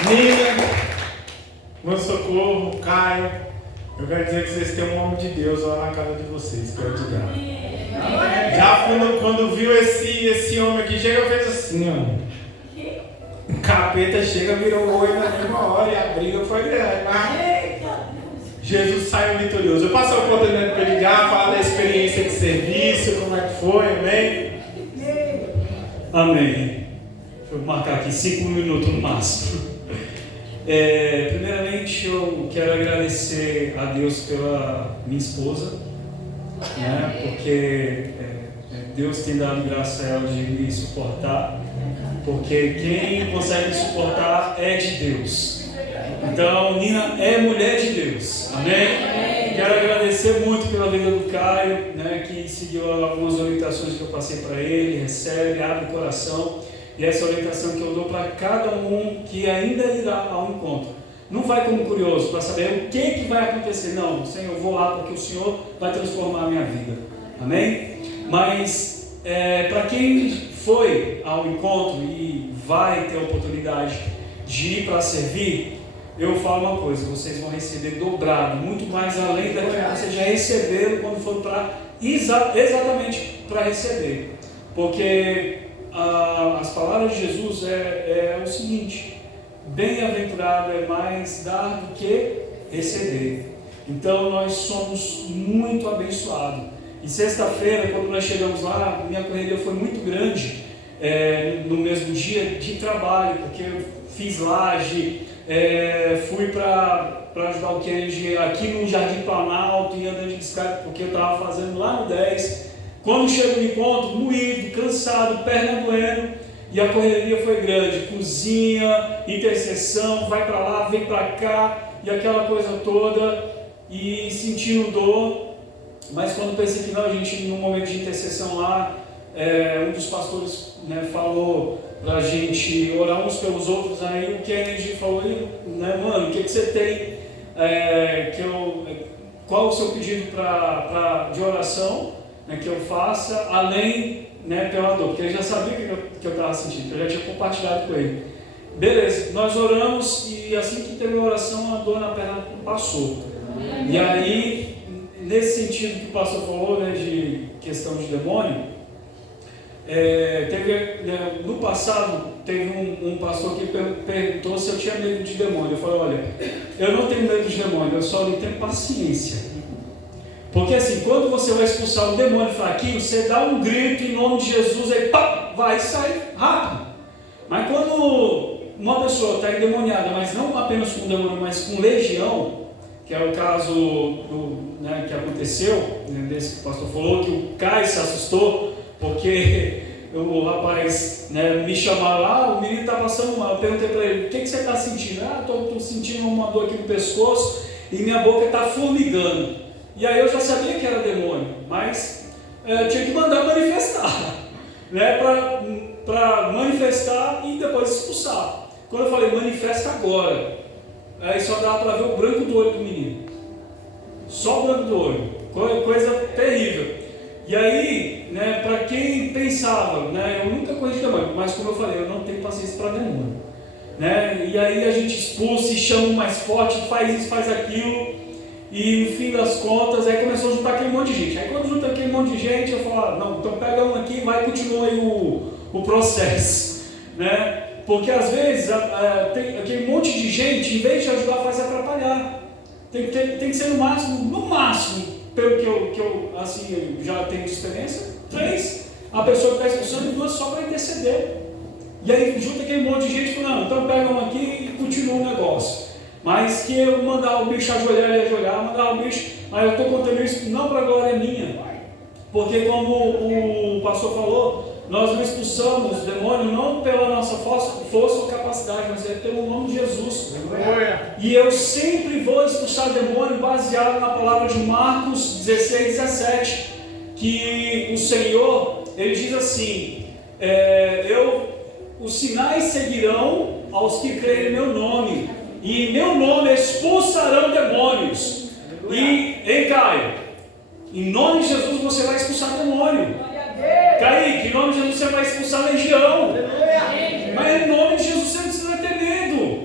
Nina, meu socorro, Caio, eu quero dizer que vocês têm um homem de Deus lá na casa de vocês, que é o Edgar. Já quando viu esse homem aqui, chega e fez assim, ó. O capeta chega, virou oi na mesma hora e a briga foi grande. Mas Jesus saiu vitorioso. Eu passo a oportunidade para Edgar, falar da experiência de serviço, como é que foi, amém? Amém. Deixa eu marcar aqui 5 minutos no máximo. Primeiramente, eu quero agradecer a Deus pela minha esposa, né, porque Deus tem dado graça a ela de me suportar, porque quem consegue me suportar é de Deus. Então, Nina é mulher de Deus, amém? Quero agradecer muito pela vida do Caio, né, que seguiu algumas orientações que eu passei para ele, recebe, abre o coração. E essa orientação que eu dou para cada um que ainda irá ao encontro. Não vai como curioso para saber o que vai acontecer. Não, Senhor, eu vou lá porque o Senhor vai transformar a minha vida. Amém? Mas para quem foi ao encontro e vai ter a oportunidade de ir para servir, eu falo uma coisa, vocês vão receber dobrado, muito mais além daquilo que vocês já receberam quando foram para exatamente para receber. Porque as palavras de Jesus é o seguinte: bem-aventurado é mais dar do que receber. Então nós somos muito abençoados. E sexta-feira, quando nós chegamos lá, minha correria foi muito grande no mesmo dia de trabalho, porque eu fiz laje, fui para ajudar o Kenji aqui no Jardim Planalto e andando de bicicleta, porque eu estava fazendo lá no 10. Quando chego no encontro, moído, cansado, perna doendo, e a correria foi grande, cozinha, intercessão, vai para lá, vem para cá, e aquela coisa toda, e sentindo dor. Mas quando pensei que não, a gente, num momento de intercessão lá, um dos pastores, né, falou para a gente orar uns pelos outros. Aí o Kennedy falou, né, mano, o que você tem, qual o seu pedido de oração, né, que eu faça, além, né, pela dor, porque ele já sabia que eu estava sentindo, eu já tinha compartilhado com ele. Beleza, nós oramos e assim que teve a oração, a dor na perna passou. E aí, nesse sentido que o pastor falou, né, de questão de demônio, no passado teve um pastor que perguntou se eu tinha medo de demônio. Eu falei, olha, eu não tenho medo de demônio, eu só não tenho paciência. Porque assim, quando você vai expulsar um demônio fraquinho, você dá um grito em nome de Jesus, aí pá, vai sair rápido. Mas quando uma pessoa está endemoniada, mas não apenas com demônio, mas com legião, que é o caso né, que aconteceu, né, desse que o pastor falou, que o Caio se assustou, porque o rapaz, né, me chamaram lá, o menino está passando mal. Eu perguntei para ele, o que você está sentindo? Estou sentindo uma dor aqui no pescoço. e minha boca está formigando. E aí eu já sabia que era demônio, mas tinha que mandar manifestar, né? Para manifestar e depois expulsar. Quando eu falei, manifesta agora, aí só dava para ver o branco do olho do menino. Só o branco do olho. Coisa terrível. E aí, né, para quem pensava, né, eu nunca corrigi demônio, mas como eu falei, eu não tenho paciência para demônio. Né? E aí a gente expulsa e chama mais forte, faz isso, faz aquilo. E no fim das contas, aí começou a juntar aquele monte de gente. Aí quando junta aquele monte de gente, eu falo, não, então pega um aqui e vai e continua aí o processo. Né? Porque às vezes tem aquele monte de gente, em vez de ajudar, faz atrapalhar. Tem que ser no máximo, pelo que eu assim, já tenho de experiência, 3, a pessoa que está expulsando, e 2 só para interceder. E aí junta aquele monte de gente e fala, não, então pega um aqui e continua o negócio. Mas que eu mandar o bicho ajoelhar, ele ajoelhar, mandar o bicho, mas eu estou contando isso não para a glória minha. Porque como o pastor falou, nós não expulsamos o demônio não pela nossa força ou capacidade, mas é pelo nome de Jesus. E eu sempre vou expulsar demônio baseado na palavra de Marcos 16, 17, que o Senhor, ele diz assim, os sinais seguirão aos que creem em meu nome, e em meu nome expulsarão demônios. E Caio, em nome de Jesus você vai expulsar demônio. Kaique, em nome de Jesus você vai expulsar legião. Mas em nome de Jesus você não precisa ter medo.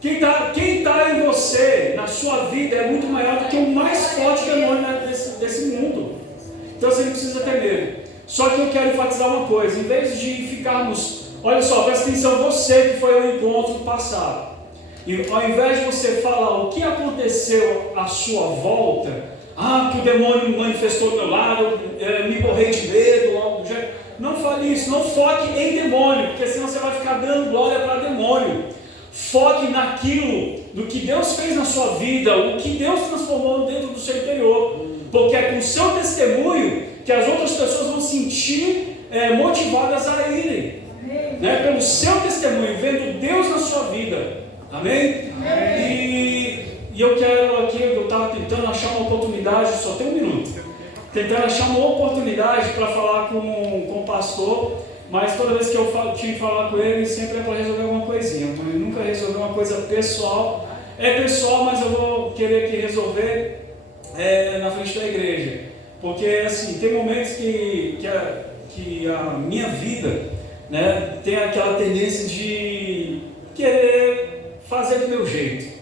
Quem está em você, na sua vida, é muito maior do que o mais forte demônio desse mundo. Então você não precisa ter medo. Só que eu quero enfatizar uma coisa, em vez de ficarmos, olha só, presta atenção, você que foi ao encontro passado, e ao invés de você falar o que aconteceu à sua volta, que o demônio manifestou do meu lado, me borrei de medo, algo do jeito. Não fale isso, não foque em demônio, porque senão você vai ficar dando glória para demônio. Foque naquilo, do que Deus fez na sua vida, o que Deus transformou dentro do seu interior. Porque é com o seu testemunho que as outras pessoas vão sentir motivadas a irem. Né? Pelo seu testemunho, vendo Deus na sua vida. Amém? E eu quero aqui, eu estava tentando achar uma oportunidade, só tem 1 minuto, tentando achar uma oportunidade para falar com o pastor, mas toda vez que eu tinha que falar com ele, sempre é para resolver alguma coisinha, ele nunca resolveu uma coisa pessoal, é pessoal, mas eu vou querer aqui resolver na frente da igreja, porque assim, tem momentos que a minha vida, né, tem aquela tendência de querer fazer do meu jeito.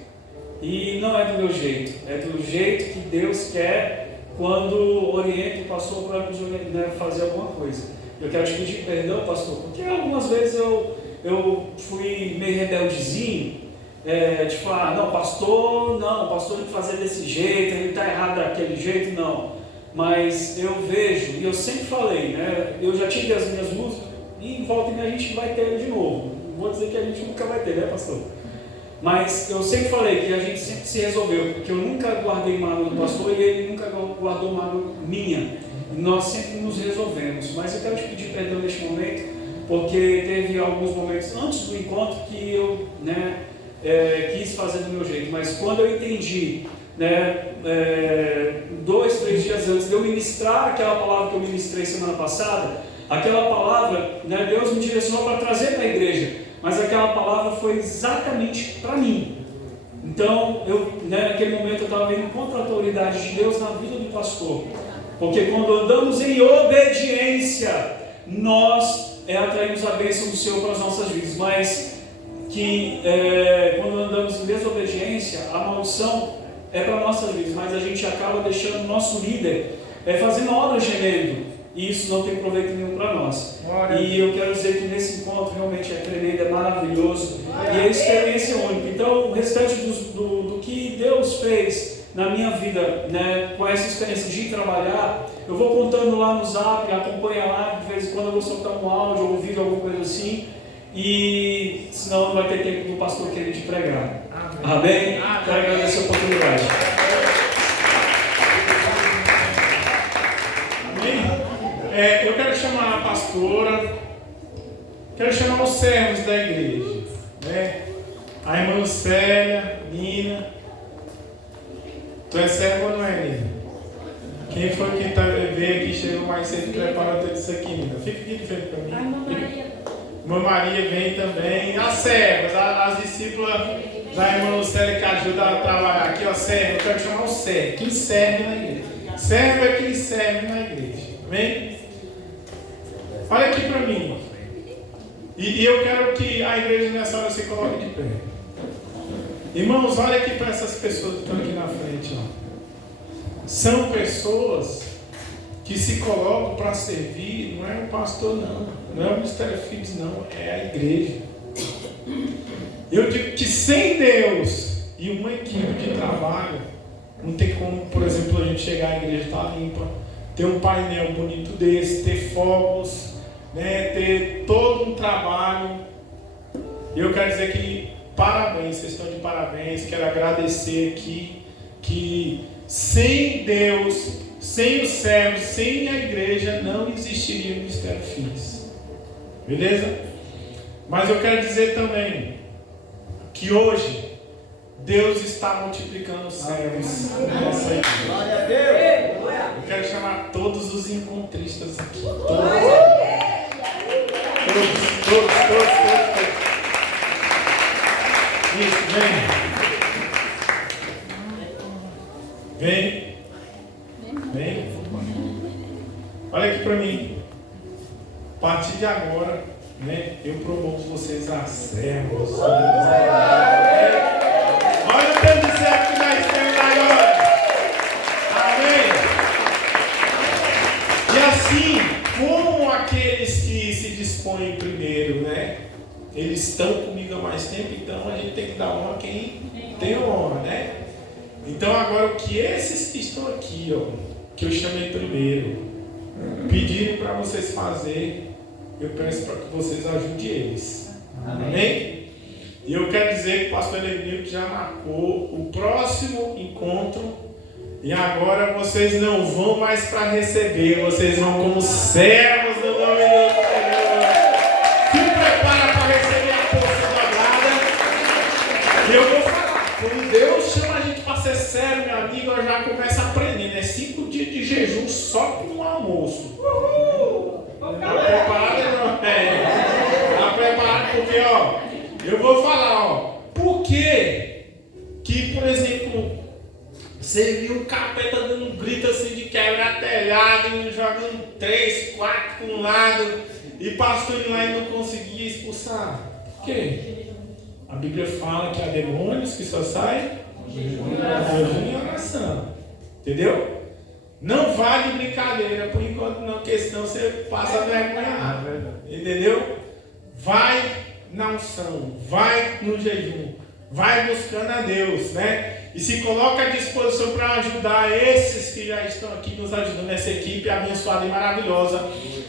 E não é do meu jeito, é do jeito que Deus quer quando orienta o pastor para fazer alguma coisa. Eu quero te pedir perdão, pastor, porque algumas vezes eu fui meio rebeldezinho, de falar, não, pastor tem que fazer desse jeito, ele está errado daquele jeito, não. Mas eu vejo, e eu sempre falei, né, eu já tive as minhas músicas, e em volta e meia a gente vai ter de novo. Não vou dizer que a gente nunca vai ter, né, pastor? Mas eu sempre falei que a gente sempre se resolveu, porque eu nunca guardei mágoa do pastor e ele nunca guardou mágoa minha. E nós sempre nos resolvemos. Mas eu quero te pedir perdão neste momento, porque teve alguns momentos antes do encontro que eu quis fazer do meu jeito. Mas quando eu entendi, 2, 3 dias antes de eu ministrar aquela palavra que eu ministrei semana passada, aquela palavra, Deus me direcionou para trazer para a igreja. Mas aquela palavra foi exatamente para mim. Então, naquele momento eu estava indo contra a autoridade de Deus na vida do pastor. Porque quando andamos em obediência, nós atraímos a bênção do Senhor para as nossas vidas. Mas quando andamos em desobediência, a maldição é para nossas vidas. Mas a gente acaba deixando o nosso líder fazendo a obra gemendo. E isso não tem proveito nenhum para nós. E eu quero dizer que nesse encontro realmente é tremendo, é maravilhoso. E é experiência única. Então, o restante do que Deus fez na minha vida, com essa experiência de trabalhar, eu vou contando lá no Zap, acompanha lá, de vez em quando eu vou soltar um áudio ou um vídeo, alguma coisa assim. E senão não vai ter tempo do pastor querer te pregar. Amém? Quero agradecer a oportunidade. Eu quero chamar a pastora, quero chamar os servos da igreja, a irmã Lucélia, Nina, Tu é servo ou não é, Nina? Quem foi que veio aqui, chegou mais cedo e preparou tudo isso aqui, Nina? Fica aqui de frente para mim. Ai, Maria. Irmã Maria vem também. As servas, as discípulas da irmã Lucélia que ajuda a trabalhar. Aqui, ó, servo. Eu quero chamar o servo. Quem serve na igreja? Servo é quem serve na igreja. Amém? Olha aqui para mim. E eu quero que a igreja nessa hora se coloque de pé. Irmãos, olha aqui para essas pessoas que estão aqui na frente. Ó. São pessoas que se colocam para servir. Não é o pastor, não. Não é o Ministério Filhos, não. É a igreja. Eu digo que sem Deus e uma equipe de trabalho, não tem como, por exemplo, a gente chegar à igreja estar limpa, ter um painel bonito desse, ter fogos, né, ter todo um trabalho. E eu quero dizer que parabéns, vocês estão de parabéns. Quero agradecer aqui que sem Deus, sem os servos, sem a igreja, não existiria o Ministério Filhos. Beleza? Mas eu quero dizer também que hoje Deus está multiplicando os servos. Nossa igreja. Glória a Deus. Eu quero chamar todos os encontristas aqui. Todos. Isso, vem. Vem. Olha aqui para mim. A partir de agora, né, eu promovo vocês a servos. Olha o tanto de servo que nós temos agora. Amém. E assim, como aqueles que se dispõem primeiro, né? Eles estão comigo há mais tempo, então a gente tem que dar honra a quem tem honra, né? Então agora o que esses que estão aqui, ó, que eu chamei primeiro, pedirem para vocês fazerem, eu peço para que vocês ajudem eles. Amém? E eu quero dizer que o pastor Elenildo já marcou o próximo encontro. E agora vocês não vão mais para receber, vocês vão como servos do nome do Senhor. Se prepara para receber a porção da guarda. E eu vou falar, quando Deus chama a gente para ser sério, meu amigo, eu já começo a aprender, né? 5 dias de jejum só com o almoço. Tá preparado, irmão? Tá preparado porque, ó, eu vou falar, ó, por que, por exemplo, você viu o capeta dando um grito assim de quebrar telhado, jogando 3, 4 para um lado, e pastor indo lá e não conseguia expulsar? Por quê? A Bíblia fala que há demônios que só saem jejum e oração. Entendeu? Não vale brincadeira, por enquanto não, porque senão você passa vergonha. Entendeu? Vai na unção, vai no jejum, vai buscando a Deus, né? E se coloca à disposição para ajudar esses que já estão aqui nos ajudando, essa equipe abençoada e maravilhosa.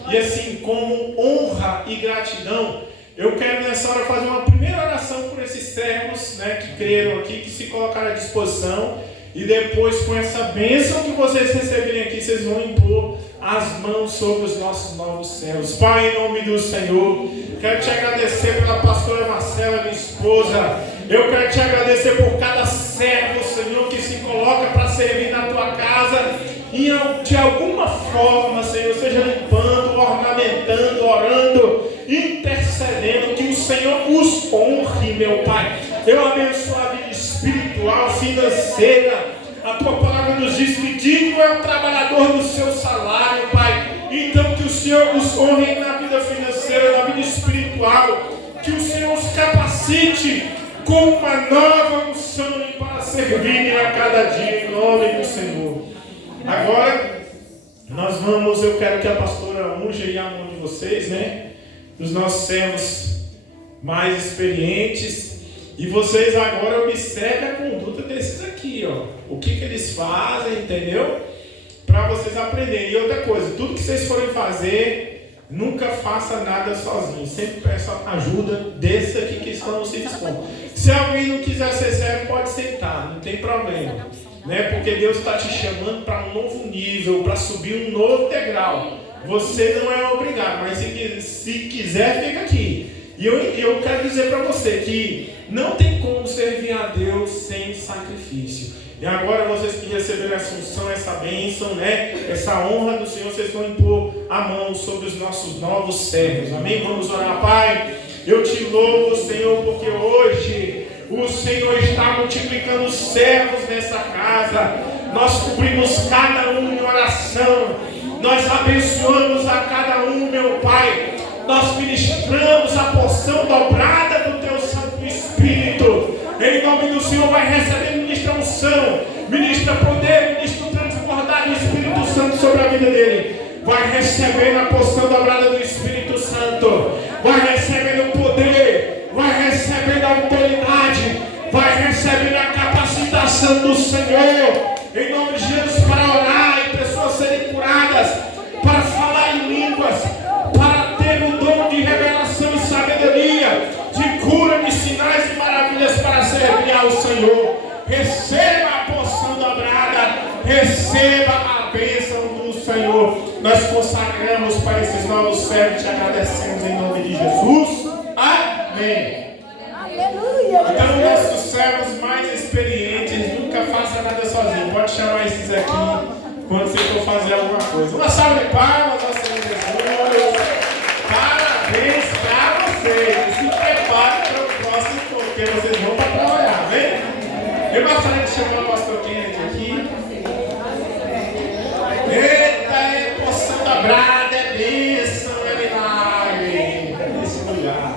E assim, como honra e gratidão, eu quero nessa hora fazer uma primeira oração por esses servos, né, que creram aqui, que se colocaram à disposição. E depois, com essa bênção que vocês receberem aqui, vocês vão impor as mãos sobre os nossos novos servos. Pai, em nome do Senhor, quero te agradecer pela pastora Marcela, minha esposa. Eu quero te agradecer por cada servo, Senhor, que se coloca para servir na tua casa. E de alguma forma, Senhor, seja limpando, ornamentando, orando, intercedendo, que o Senhor os honre, meu Pai. Eu abençoo a vida espiritual, financeira. A tua palavra nos diz que digno é o trabalhador do seu salário, Pai. Então que o Senhor os honre na vida financeira, na vida espiritual. Que o Senhor os capacite com uma nova unção para servirem a cada dia, em nome do Senhor. Agora, eu quero que a pastora unja aí a mão de vocês, né? Dos nossos servos mais experientes. E vocês agora observem a conduta desses aqui, ó. O que eles fazem, entendeu? Para vocês aprenderem. E outra coisa, tudo que vocês forem fazer, nunca faça nada sozinho. Sempre peça ajuda desses aqui que estão se dispondo. Se alguém não quiser ser servo, pode sentar, não tem problema. Né? Porque Deus está te chamando para um novo nível, para subir um novo degrau. Você não é obrigado, mas se quiser, fica aqui. E eu quero dizer para você que não tem como servir a Deus sem sacrifício. E agora vocês que receberam essa unção, essa bênção, né? Essa honra do Senhor, vocês vão impor a mão sobre os nossos novos servos. Amém? Vamos orar. Pai, eu te louvo, Senhor, porque hoje o Senhor está multiplicando os servos nessa casa. Nós cobrimos cada um em oração. Nós abençoamos a cada um, meu Pai. Nós ministramos a porção dobrada do Teu Santo Espírito. Em nome do Senhor, vai receber, ministra unção, ministra poder, ministra o transbordar do Espírito Santo sobre a vida dele. Vai recebendo a porção dobrada do Espírito Santo. Vai recebendo o poder. Vai recebendo a autoridade. Vai recebendo a capacitação do Senhor. Em nome de Jesus, para orar e pessoas serem curadas, para falar em línguas, para ter o dom de revelação e sabedoria, de cura, de sinais e maravilhas para servir ao Senhor. Receba a porção dobrada, receba a bênção do Senhor. Nós consagramos para esses novos servos, te agradecemos em nome de Jesus. Amém. Então, nossos servos mais experientes, nunca faça nada sozinho. Pode chamar esses aqui quando você for fazer alguma coisa. Uma salva de palmas ao Senhor Jesus. Parabéns para vocês. Se preparem para o próximo, porque vocês vão para trabalhar, vem? Eu gostaria de chamar o pastor Kennedy aqui. Eita, é porção dobrada, é bênção, é milagre. Nesse lugar.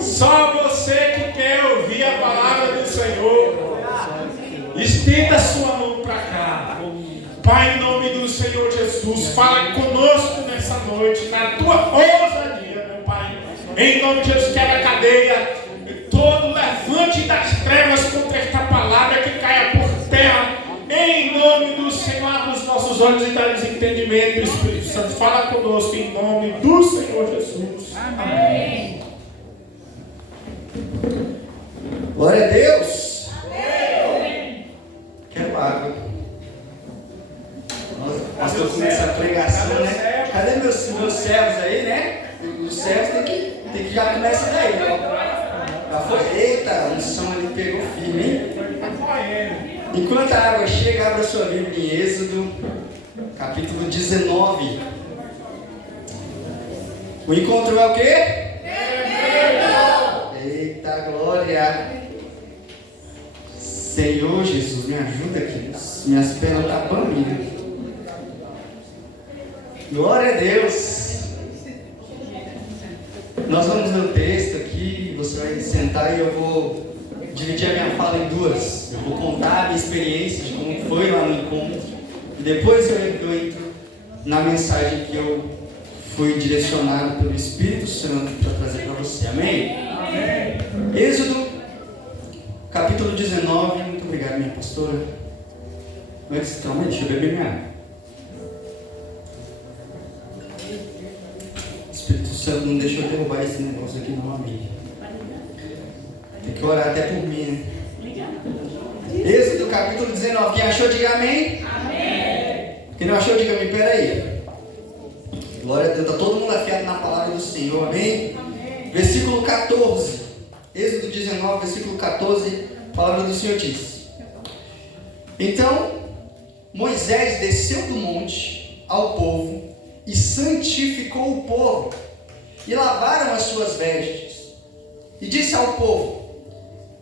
Só você que quer ouvir a palavra do Senhor, estenda a sua mão para cá. Pai, em nome do Senhor Jesus, fala conosco nessa noite, na tua ousadia, meu Pai. Em nome de Jesus, quebra a cadeia, todo levante das trevas contra esta palavra que caia por terra. Em nome do Senhor, abre os nossos olhos e dá-nos entendimento. O Espírito Santo fala conosco em nome do Senhor Jesus. Amém. Glória a Deus. Amém. Quero água. Pastor começa a pregação, né? Cadê meus servos aí, né? Os servos tem que já começar daí, ó. Já foi. Eita, a unção ali pegou firme, hein? Enquanto a água chega, abra sua Bíblia em Êxodo, capítulo 19. O encontro é o quê? Eita, glória! Senhor Jesus, me ajuda aqui. Minhas pernas estão bambinas. Glória a Deus! Nós vamos ler o texto aqui. Você vai sentar e eu vou dividir a minha fala em duas. Eu vou contar a minha experiência de como foi lá no encontro. E depois eu entro na mensagem que eu fui direcionado pelo Espírito Santo para trazer para você. Amém? Amém. Êxodo, capítulo 19. Muito obrigado, minha pastora. Como é que vocês estão? Deixa eu beber minha água. O Espírito Santo não deixou eu derrubar esse negócio aqui não, amém. Tem que orar até por mim, né? Êxodo, capítulo 19. Quem achou, diga amém. Amém. Quem não achou, diga amém. Peraí. Glória a Deus. Está todo mundo afiado na palavra do Senhor. Amém? Amém. Versículo 14. Êxodo 19, versículo 14. A palavra do Senhor diz: Então Moisés desceu do monte ao povo e santificou o povo, e lavaram as suas vestes. E disse ao povo: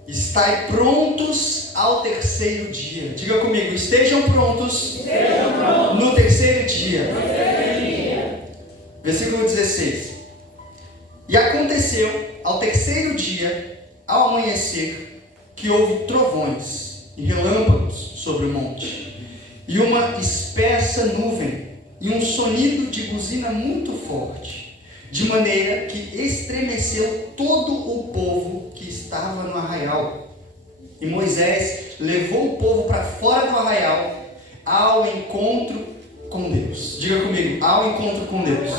Estai prontos ao terceiro dia. Diga comigo: estejam prontos no terceiro dia. Versículo 16. E aconteceu ao terceiro dia, ao amanhecer, que houve trovões e relâmpagos sobre o monte, e uma espessa nuvem, e um sonido de buzina muito forte, de maneira que estremeceu todo o povo que estava no arraial. E Moisés levou o povo para fora do arraial, ao encontro com Deus. Diga comigo: ao encontro com Deus.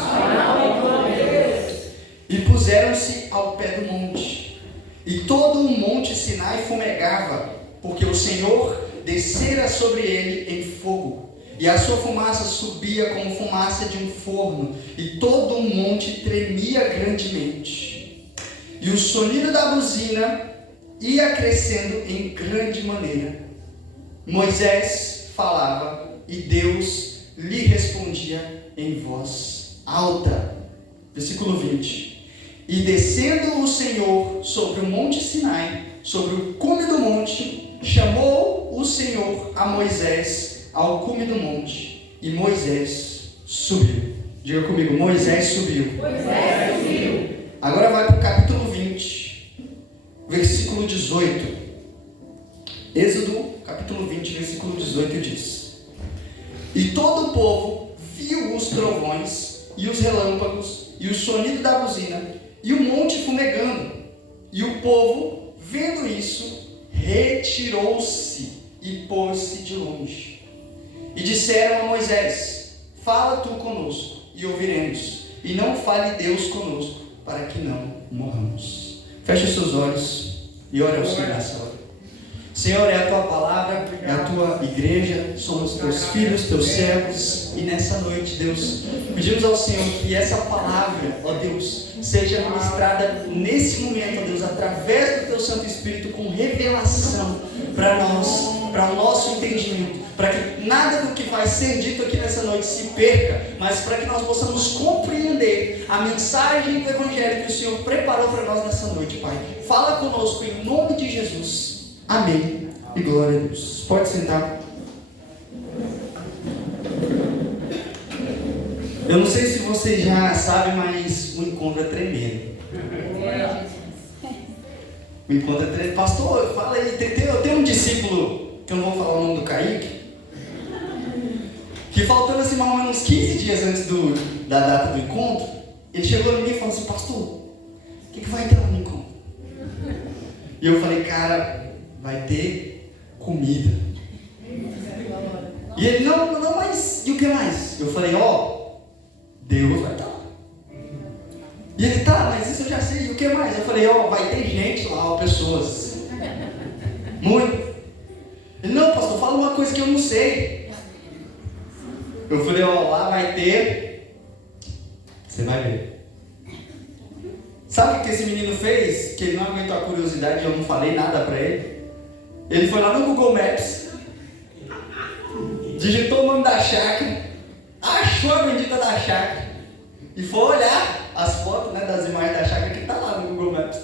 E puseram-se ao pé do monte, e todo o monte Sinai fumegava, porque o Senhor descera sobre ele em fogo, e a sua fumaça subia como fumaça de um forno, e todo o monte tremia grandemente. E o sonido da buzina ia crescendo em grande maneira. Moisés falava e Deus lhe respondia em voz alta. Versículo 20. E descendo o Senhor sobre o monte Sinai, sobre o cume do monte, chamou o Senhor a Moisés ao cume do monte, e Moisés subiu. Diga comigo, Moisés subiu. Moisés subiu. Agora vai para o capítulo 20, versículo 18. Êxodo, capítulo 20, versículo 18 diz: E todo o povo viu os trovões, e os relâmpagos, e o sonido da buzina, e o monte fumegando. E o povo, vendo isso, retirou-se e pôs-se de longe. E disseram a Moisés: Fala tu conosco, e ouviremos, e não fale Deus conosco, para que não morramos. Feche os seus olhos e ore ao Senhor nessa hora. Senhor, é a tua palavra, é a tua igreja, somos teus filhos, teus servos, e nessa noite, Deus, pedimos ao Senhor que essa palavra, ó Deus, seja ministrada nesse momento, ó Deus, através do teu Santo Espírito, com revelação para nós, para o nosso entendimento, para que nada do que vai ser dito aqui nessa noite se perca, mas para que nós possamos compreender a mensagem do Evangelho que o Senhor preparou para nós nessa noite, Pai. Fala conosco em nome de Jesus. Amém. E glória a Deus. Pode sentar. Eu não sei se vocês já sabem, mas o encontro é tremendo. O encontro é tremendo. Pastor, fala aí. Eu tenho um discípulo, que eu não vou falar o nome do Kaique, que faltando assim mais ou menos 15 dias antes da data do encontro, ele chegou em mim e falou assim: Pastor, o que vai ter lá no encontro? E eu falei: Cara, vai ter comida. E ele: não, mas e o que mais? Eu falei: Deus vai estar lá. E ele: Tá, mas isso eu já sei, e o que mais? Eu falei: vai ter gente lá, pessoas. Muito. Ele: Não, pastor, fala uma coisa que eu não sei. Eu falei: lá vai ter. Você vai ver. Sabe o que esse menino fez? Que ele não aguentou a curiosidade e eu não falei nada para ele. Ele foi lá no Google Maps, digitou o nome da chácara, achou a bendita da chácara e foi olhar as fotos, né, das imagens da chácara que está lá no Google Maps.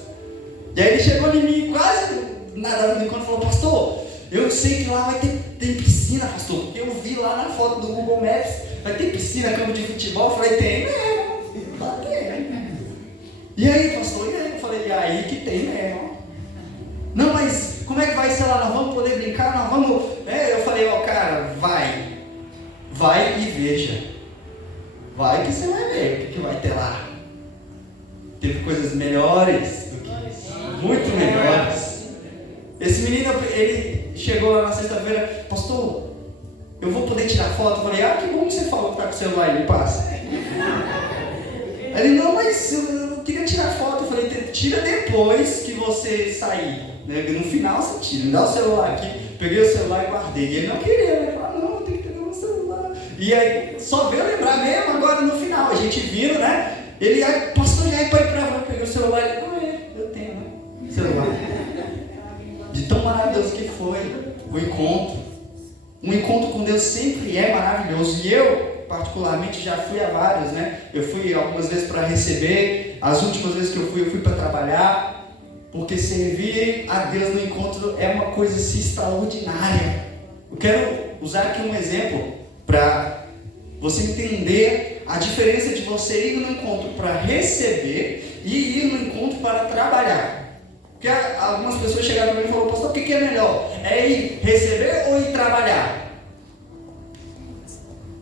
E aí ele chegou em mim quase na data do encontro e falou: Pastor, eu sei que lá vai ter piscina, pastor, porque eu vi lá na foto do Google Maps, vai ter piscina, campo de futebol. Eu falei: Tem mesmo, lá tem. E aí, pastor? E aí? Eu falei: E aí que tem mesmo. Não, mas como é que vai ser lá? Nós vamos poder brincar? Nós vamos... Eu falei: Cara, vai e veja. Vai que você vai ver o que vai ter lá. Teve coisas melhores do que isso, muito melhores. Esse menino, ele chegou lá na sexta-feira: Pastor, eu vou poder tirar foto? Eu falei: Que bom que você falou que tá com o celular, ele passa. Ele: Não, mas eu queria tirar foto. Eu falei: Tira depois que você sair. No final você tira, me dá o celular aqui. Peguei o celular e guardei. E ele não queria, né? Falei: Não, tem que ter o celular. E aí, só veio lembrar mesmo agora no final. A gente vindo, né? Ele: Pastor, já é para ir pra lá. Peguei o celular e ele: Eu tenho, né? Celular. De tão maravilhoso que foi o encontro. Um encontro com Deus sempre é maravilhoso. E eu, particularmente, já fui a vários, né? Eu fui algumas vezes para receber. As últimas vezes que eu fui para trabalhar. Porque servir a Deus no encontro é uma coisa assim extraordinária. Eu quero usar aqui um exemplo para você entender a diferença de você ir no encontro para receber e ir no encontro para trabalhar. Porque algumas pessoas chegaram para mim e falaram: Pastor, o que é melhor? É ir receber ou ir trabalhar?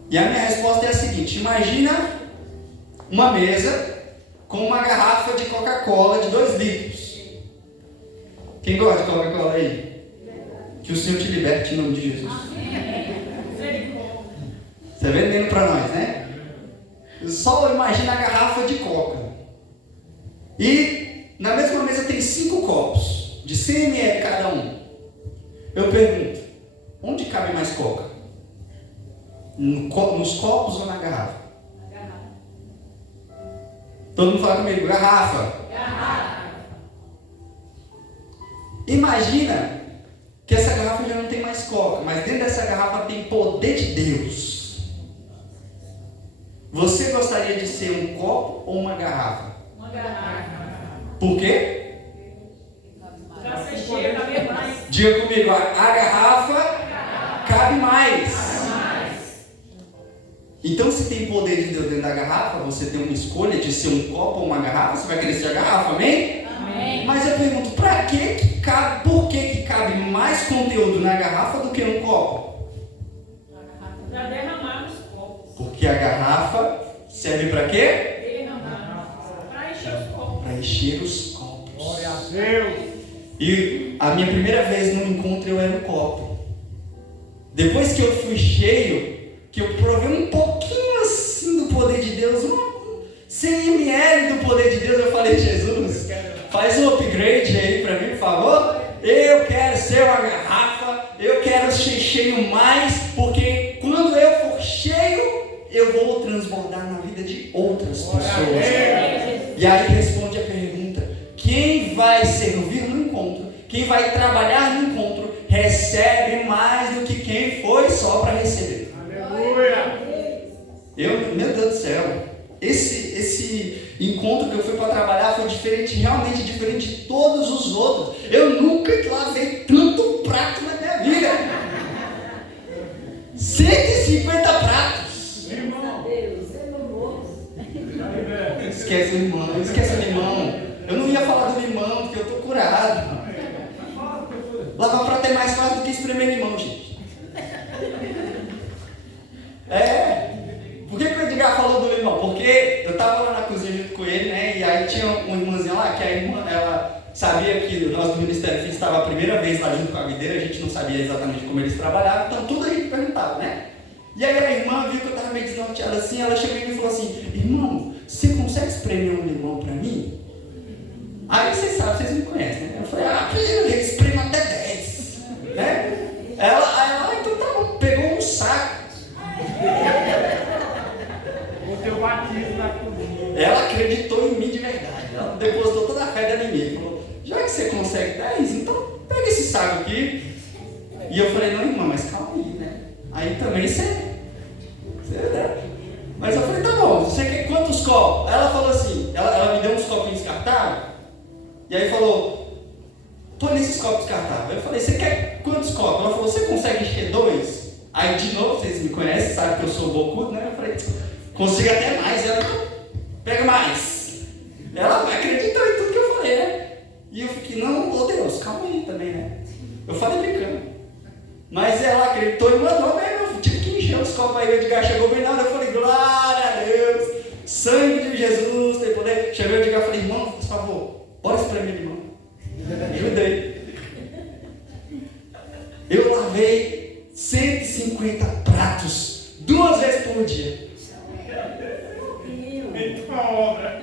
E a minha resposta é a seguinte: imagina uma mesa com uma garrafa de Coca-Cola de 2 litros. Quem gosta de Coca-Cola aí? Que o Senhor te liberte em nome de Jesus. Você vendendo para nós, né? Só imagina a garrafa de Coca. E na mesma mesa tem 5 copos, de 100 ml cada um. Eu pergunto: onde cabe mais Coca? Nos copos ou na garrafa? Todo mundo fala comigo: garrafa. Imagina que essa garrafa já não tem mais coca, mas dentro dessa garrafa tem poder de Deus. Você gostaria de ser um copo ou uma garrafa? Uma garrafa. Por quê? Para ser cheio, cabe mais. Diga comigo, a garrafa cabe mais. Então, se tem poder de Deus dentro da garrafa, você tem uma escolha de ser um copo ou uma garrafa, você vai querer ser a garrafa, amém? Amém. Mas eu pergunto, para que cabe, por que cabe mais conteúdo na garrafa do que no copo? Para derramar nos copos. Porque a garrafa serve para quê? Derramar. Para encher os copos. Para encher os copos. Glória a Deus. E a minha primeira vez no encontro eu era um copo. Depois que eu fui cheio, que eu provei um pouquinho assim do poder de Deus, 100 ml do poder de Deus, eu falei, Jesus, faz um upgrade aí para mim, por favor. Eu quero ser uma garrafa, eu quero ser cheio mais, porque quando eu for cheio, eu vou transbordar na vida de outras pessoas. E aí responde a pergunta: quem vai servir no encontro, quem vai trabalhar no encontro, recebe mais do que quem foi só para receber. Meu Deus do céu, esse encontro que eu fui para trabalhar foi diferente, realmente diferente de todos os outros. Eu nunca lavei tanto prato na minha vida. 150 pratos. Esquece o limão. Eu não ia falar do limão, porque eu tô curado. Lavar prato é mais fácil do que espremer limão, gente. Por que o Edgar falou do limão? Porque eu estava lá na cozinha junto com ele, né? E aí tinha uma irmãzinha lá, que a irmã, ela sabia que nós do Ministério Filho estava a primeira vez lá junto com a videira, a gente não sabia exatamente como eles trabalhavam, então tudo a gente perguntava, né? E aí a irmã viu que eu estava meio desnorteado assim, ela chegou e me falou assim: irmão, você consegue espremer um limão para mim? Aí vocês sabem, vocês me conhecem, né? Eu falei: eu espremo até 10, né? Ela, então tá bom, pegou um saco. Teu batismo na cozinha. Ela acreditou em mim de verdade. Ela depositou toda a fé dela em mim. Falou: já que você consegue 10, então pega esse saco aqui. E eu falei: não, irmã, mas calma aí, né? Aí também você né? Mas eu falei: tá bom, você quer quantos copos? Ela falou assim, ela me deu uns copinhos descartáveis. E aí falou: põe nesses copos descartáveis. Eu falei: você quer quantos copos? Ela falou: você consegue encher 2? Aí de novo, vocês me conhecem, sabem que eu sou bocudo, né? Eu falei: consigo até mais. Ela: pega mais. Ela acreditou em tudo que eu falei, né? E eu fiquei: não, Deus, calma aí também, né? Eu falei brincando. Mas ela acreditou e mandou mesmo. Eu tive que encher os copos aí. O Edgar chegou bem na hora. Eu falei: glória a Deus, sangue de Jesus tem poder. Chegou o Edgar e falei: irmão, por favor, bora espremer limão. Ajudei. Eu lavei 150 pratos 2 vezes por dia. Uma obra.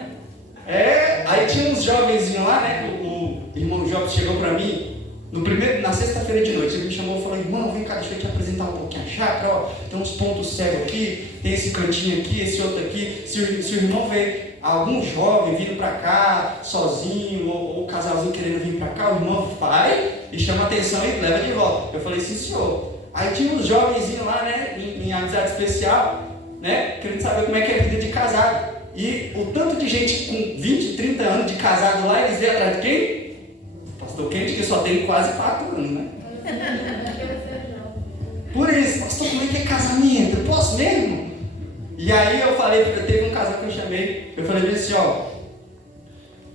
Aí tinha uns jovenzinhos lá, né? O irmão Jobs chegou pra mim na sexta-feira de noite. Ele me chamou e falou: irmão, vem cá, deixa eu te apresentar um pouquinho a chácara, ó. Tem uns pontos cegos aqui, tem esse cantinho aqui, esse outro aqui. Se o irmão vê algum jovem vindo pra cá, sozinho, ou casalzinho querendo vir pra cá, o irmão vai e chama atenção e leva de volta. Eu falei: sim, senhor. Aí tinha uns jovenzinhos lá, né? Em amizade especial, né? Querendo saber como é que é a vida de casado. E o tanto de gente com 20, 30 anos de casado lá, eles vêm atrás de quem? Pastor Kennedy, que só tem quase 4 anos, né? Por isso: pastor, como é que é casamento? Eu posso mesmo? E aí eu falei, teve um casal que eu chamei, eu falei assim: ó,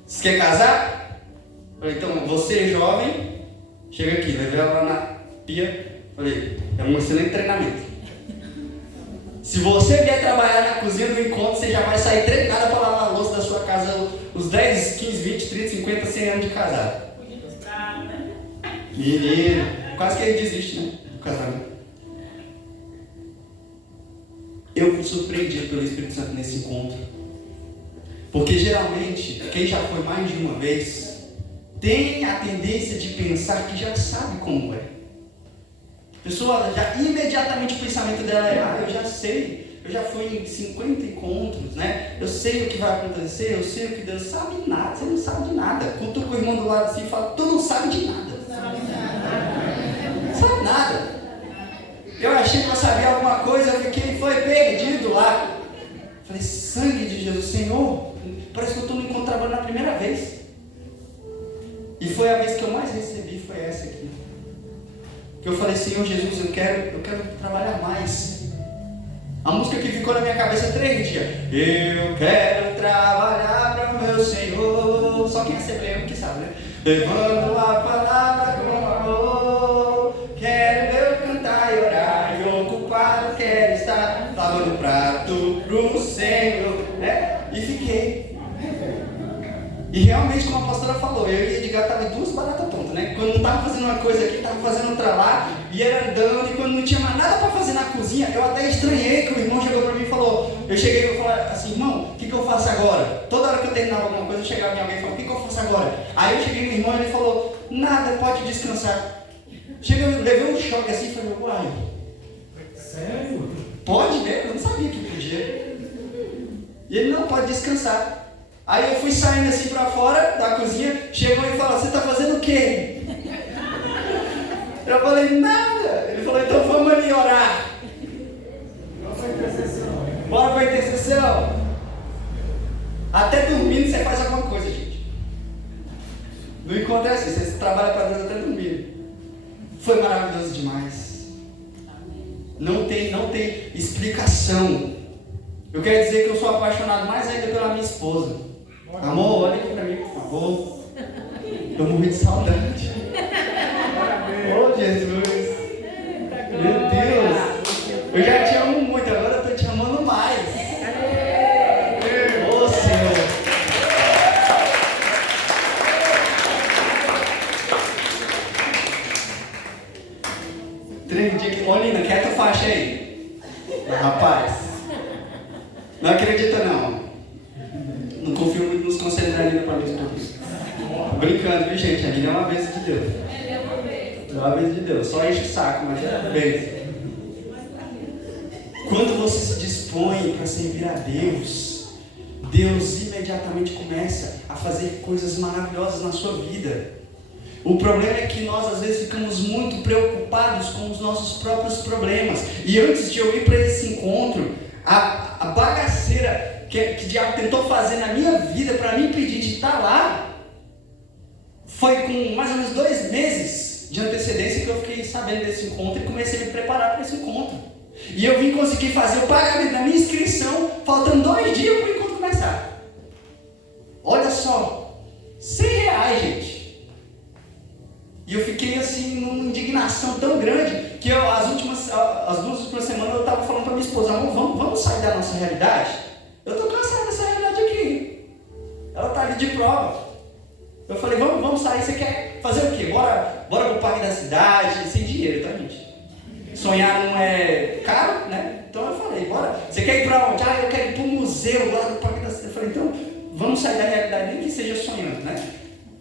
você quer casar? Eu falei: então, você jovem, chega aqui, levei ela lá na pia, falei: é um excelente treinamento. Se você vier trabalhar na cozinha do encontro, você já vai sair treinada para lavar a louça da sua casa os 10, 15, 20, 30, 50, 100 anos de casado. Menino, quase que ele desiste, né? Do casamento. Eu fui surpreendido pelo Espírito Santo nesse encontro. Porque geralmente, quem já foi mais de uma vez, tem a tendência de pensar que já sabe como é. A pessoa já imediatamente o pensamento dela é: eu já sei, eu já fui em 50 encontros, né? Eu sei o que vai acontecer, eu sei o que Deus sabe nada, você não sabe de nada. Cutuca o irmão do lado assim e fala: tu não sabe de nada. nada. Eu achei que eu sabia alguma coisa, eu fiquei, foi perdido lá. Falei, sangue de Jesus, Senhor, parece que eu estou no encontro trabalhando na primeira vez. E foi a vez que eu mais recebi, foi essa aqui. Que eu falei, Senhor Jesus, eu quero trabalhar mais. A música que ficou na minha cabeça 3 dias. Eu quero trabalhar para o meu Senhor. Só quem é assembleia que sabe, né? Levando a palavra com amor. Quero eu cantar e orar. E ocupado quero estar lavando o prato pro Senhor. E fiquei. E realmente, como a pastora falou, eu e Edgar estavam 2 baratas tontas, né? Quando não estava fazendo uma coisa aqui, estava fazendo outra lá, e era andando, e quando não tinha mais nada para fazer na cozinha, eu até estranhei que o irmão chegou para mim e falou, eu cheguei e falei assim, irmão, o que eu faço agora? Toda hora que eu terminava alguma coisa, eu chegava em alguém e falava, o que eu faço agora? Aí eu cheguei no irmão e ele falou, nada, pode descansar. Eu levei um choque assim e falei, uai, sério? Pode, né? Eu não sabia que podia. E ele, não, pode descansar. Aí eu fui saindo assim pra fora da cozinha, chegou e falou, você tá fazendo o quê? Eu falei, nada. Ele falou, então vamos ali orar. Bora pra intercessão. Até dormindo você faz alguma coisa, gente. No encontro é assim, você trabalha pra Deus até dormindo. Foi maravilhoso demais. Não tem explicação. Eu quero dizer que eu sou apaixonado mais ainda pela minha esposa. Amor, olha aqui pra mim, por favor. Eu morri de saudade. Oh, Jesus. Meu Deus. Eu já te amo muito, agora eu tô te amando mais. Oh, Senhor. Três dias que... Ô, Lina, quieta a faixa aí. Rapaz. Não acredita, não. Não confio muito nos conselhos da Lina para mim. Brincando, viu, gente? A Lina é uma bênção de Deus. É uma bênção de Deus. Só enche o saco, mas é uma bênção. Quando você se dispõe para servir a Deus, Deus imediatamente começa a fazer coisas maravilhosas na sua vida. O problema é que nós às vezes ficamos muito preocupados com os nossos próprios problemas. E antes de eu ir para esse encontro, a bagaceira que o diabo tentou fazer na minha vida para me impedir de estar lá, foi com mais ou menos 2 meses de antecedência que eu fiquei sabendo desse encontro e comecei a me preparar para esse encontro. E eu vim conseguir fazer o pagamento da minha inscrição, faltando 2 dias para o encontro começar. Olha só, R$100, gente. E eu fiquei assim, numa indignação tão grande, que as 2 últimas semanas eu estava falando para minha esposa, amor, vamos sair da nossa realidade? Eu estou cansado dessa realidade aqui. Ela está ali de prova. Eu falei, vamos sair, você quer fazer o quê? Bora pro parque da cidade, sem dinheiro, tá, gente? Sonhar não é caro, né? Então eu falei, bora. Você quer ir para onde? Eu quero ir para o museu lá do parque da cidade. Eu falei, então, vamos sair da realidade, nem que seja sonhando, né?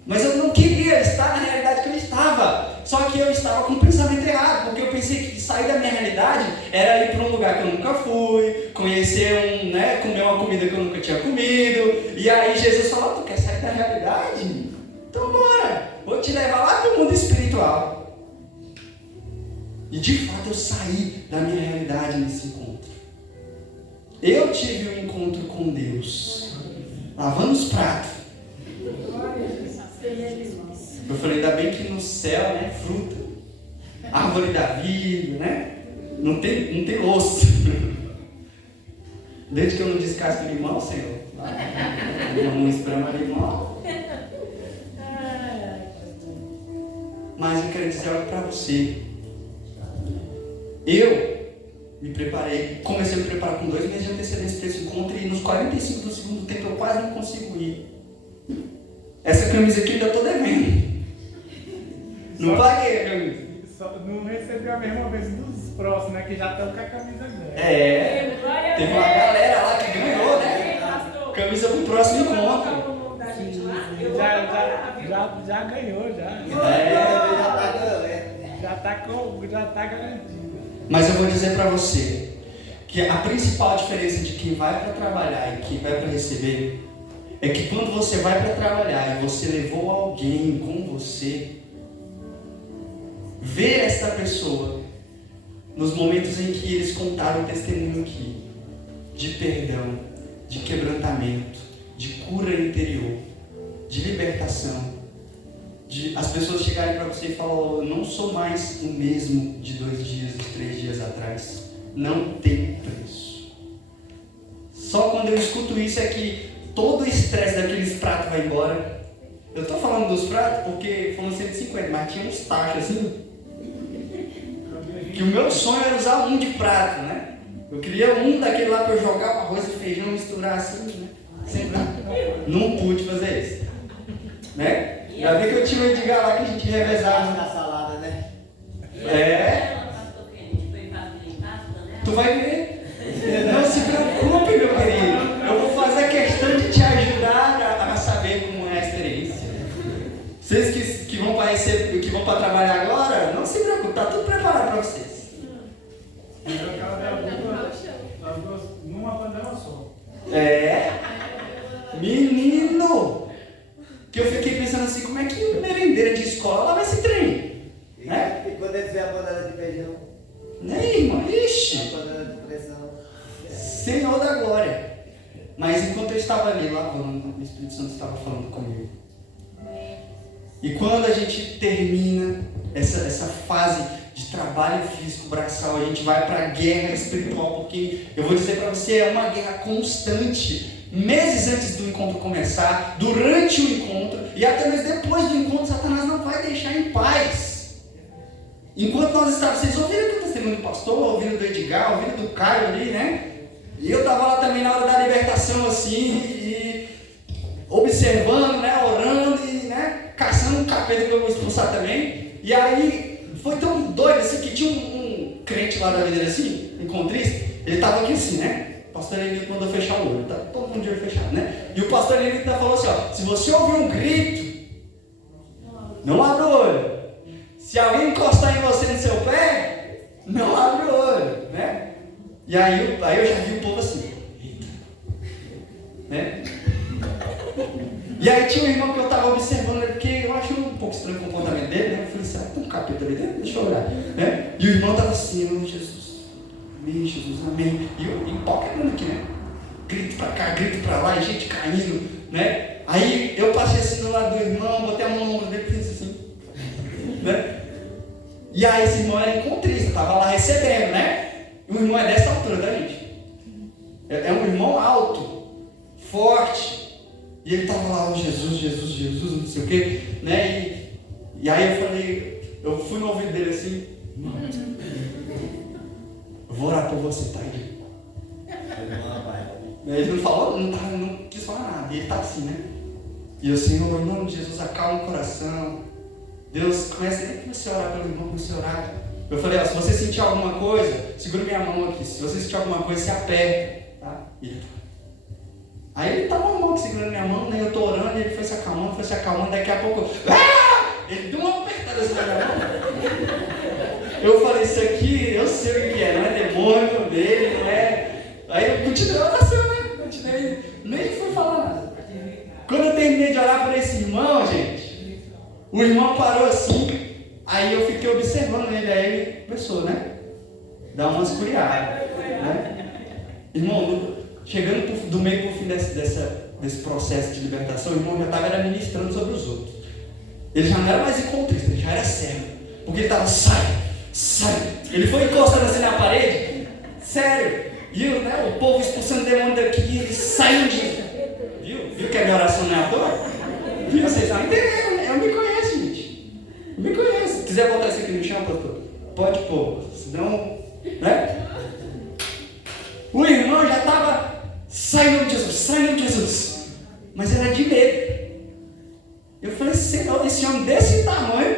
Mas eu não queria estar na realidade que eu estava. Só que eu estava com o pensamento errado, porque eu pensei que sair da minha realidade era ir para um lugar que eu nunca fui, conhecer comer uma comida que eu nunca tinha comido. E aí Jesus falou, tu quer sair da realidade? Então bora, vou te levar lá para o mundo espiritual. E de fato eu saí da minha realidade nesse encontro. Eu tive um encontro com Deus, lavando os pratos. Eu falei, ainda bem que no céu, né, fruta, árvore da vida, né, não tem osso. Desde que eu não descasque limão, Senhor, eu não esprema limão. Mas eu quero dizer algo para você. Eu me preparei, comecei a me preparar com 2 meses de antecedência para esse encontro e nos 45 do segundo tempo eu quase não consigo ir. Essa camisa aqui eu ainda estou devendo. Não paguei a camisa. Não recebi a mesma vez dos próximos, né? Que já estão com a camisa dela. Teve uma galera lá que ganhou, né? Camisa pro próximo encontro. Já ganhou, já. Já tá garantido. Mas eu vou dizer para você que a principal diferença de quem vai para trabalhar e quem vai para receber é que quando você vai para trabalhar e você levou alguém com você, ver esta pessoa nos momentos em que eles contaram o testemunho aqui, de perdão, de quebrantamento, de cura interior, de libertação, de as pessoas chegarem para você e falar: eu não sou mais o mesmo de 2 dias, de 3 dias atrás. Não tem preço. Só quando eu escuto isso é que todo o estresse daqueles pratos vai embora. Eu estou falando dos pratos porque foram 150, mas tinha uns tachos assim, que o meu sonho era usar um de prato, né? Eu queria um daquele lá para eu jogar com arroz e feijão, misturar assim, né? Sempre. Não pude fazer isso, né? Já vi que eu tinha o Edgar lá que a gente revezava na salada, né? É. Tu vai ver. Não se preocupe, meu querido. Eu vou fazer questão de te ajudar a saber como é a experiência. Vocês que vão para trabalhar agora, não se preocupe, tá tudo preparado para vocês. Numa panela só. É. Menino! Que eu fiquei pensando assim, como é que merendeira de escola lá vai se trem? Né? E quando ele vê a panela de feijão? Né, irmão? Ixi! A panela de pressão. Senhor da glória. Mas enquanto eu estava ali lavando, o Espírito Santo estava falando comigo. E quando a gente termina essa fase de trabalho físico braçal, a gente vai para a guerra espiritual, porque eu vou dizer para você, é uma guerra constante. Meses antes do encontro começar, durante o encontro e até mesmo depois do encontro, Satanás não vai deixar em paz. Enquanto nós estávamos, vocês ouviram o testemunho do pastor, ouviram do Edgar, ouviram do Caio ali, né? E eu estava lá também na hora da libertação assim, e observando, né, orando e, né, caçando um capeta que eu vou expulsar também. E aí foi tão doido assim que tinha um crente lá da vida assim, encontrista, ele estava aqui assim, né? O pastor Henrique mandou fechar o olho, tá todo mundo de olho fechado, né? E o pastor Henrique falou assim, ó: se você ouvir um grito, não abre o olho. Se alguém encostar em você no seu pé, não abre o olho, né? E aí eu já vi o povo assim, eita, né? E aí tinha um irmão que eu estava observando, porque eu acho um pouco estranho o comportamento dele, né? Eu falei: será que tem um capeta ali dentro? Deixa eu olhar, né? E o irmão estava assim: meu Jesus, amém, Jesus, amém. E eu em pau quebrando aqui, né? Grito pra cá, grito pra lá, e gente caindo, né? Aí eu passei assim do lado do irmão, botei a mão no ombro dele e fiz assim, né? E aí esse irmão era encontrista, estava lá recebendo, né? E o irmão é dessa altura, tá, gente? É um irmão alto, forte. E ele estava lá: oh, Jesus, Jesus, Jesus, não sei o quê, né? E aí eu fui no ouvido dele assim: eu vou orar por você, tá? Ele não falou, não quis falar nada. E ele tá assim, né? E eu: Senhor, em nome de Jesus, acalma o coração. Deus, comece a você orar pelo irmão, comece a orar. Eu falei: ó, se você sentir alguma coisa, segura minha mão aqui. Se você sentir alguma coisa, você aperta, tá? E ele... Aí ele tava um pouco segurando minha mão, né? Eu tô orando, e ele foi se acalmando, daqui a pouco... Ele deu uma apertada assim na minha mão. Eu falei: isso aqui, eu sei o que é, não é demônio dele, não é... Aí eu continuei a oração, né? Nem fui falar nada. Quando eu terminei de orar por esse irmão, gente, o irmão parou assim, aí eu fiquei observando ele, aí ele começou, né? Dar umas curiadas, né? Irmão, chegando do meio para o fim desse processo de libertação, o irmão já estava ministrando sobre os outros. Ele já não era mais encontrista, ele já era cego. Porque ele estava: sai. Ele foi encostando assim na parede, sério. E o povo expulsando demônio daqui, e ele saiu disso. Viu que a minha oração não é à toa? Viu? Vocês estão entendendo, né? Eu me conheço, gente. Eu me conheço. Se quiser botar isso aqui no chão, pastor, pode pôr. Senão, né? O irmão já estava: sai em nome de Jesus, sai em nome de Jesus. Mas era de medo. Eu falei: Senhor, esse homem desse tamanho,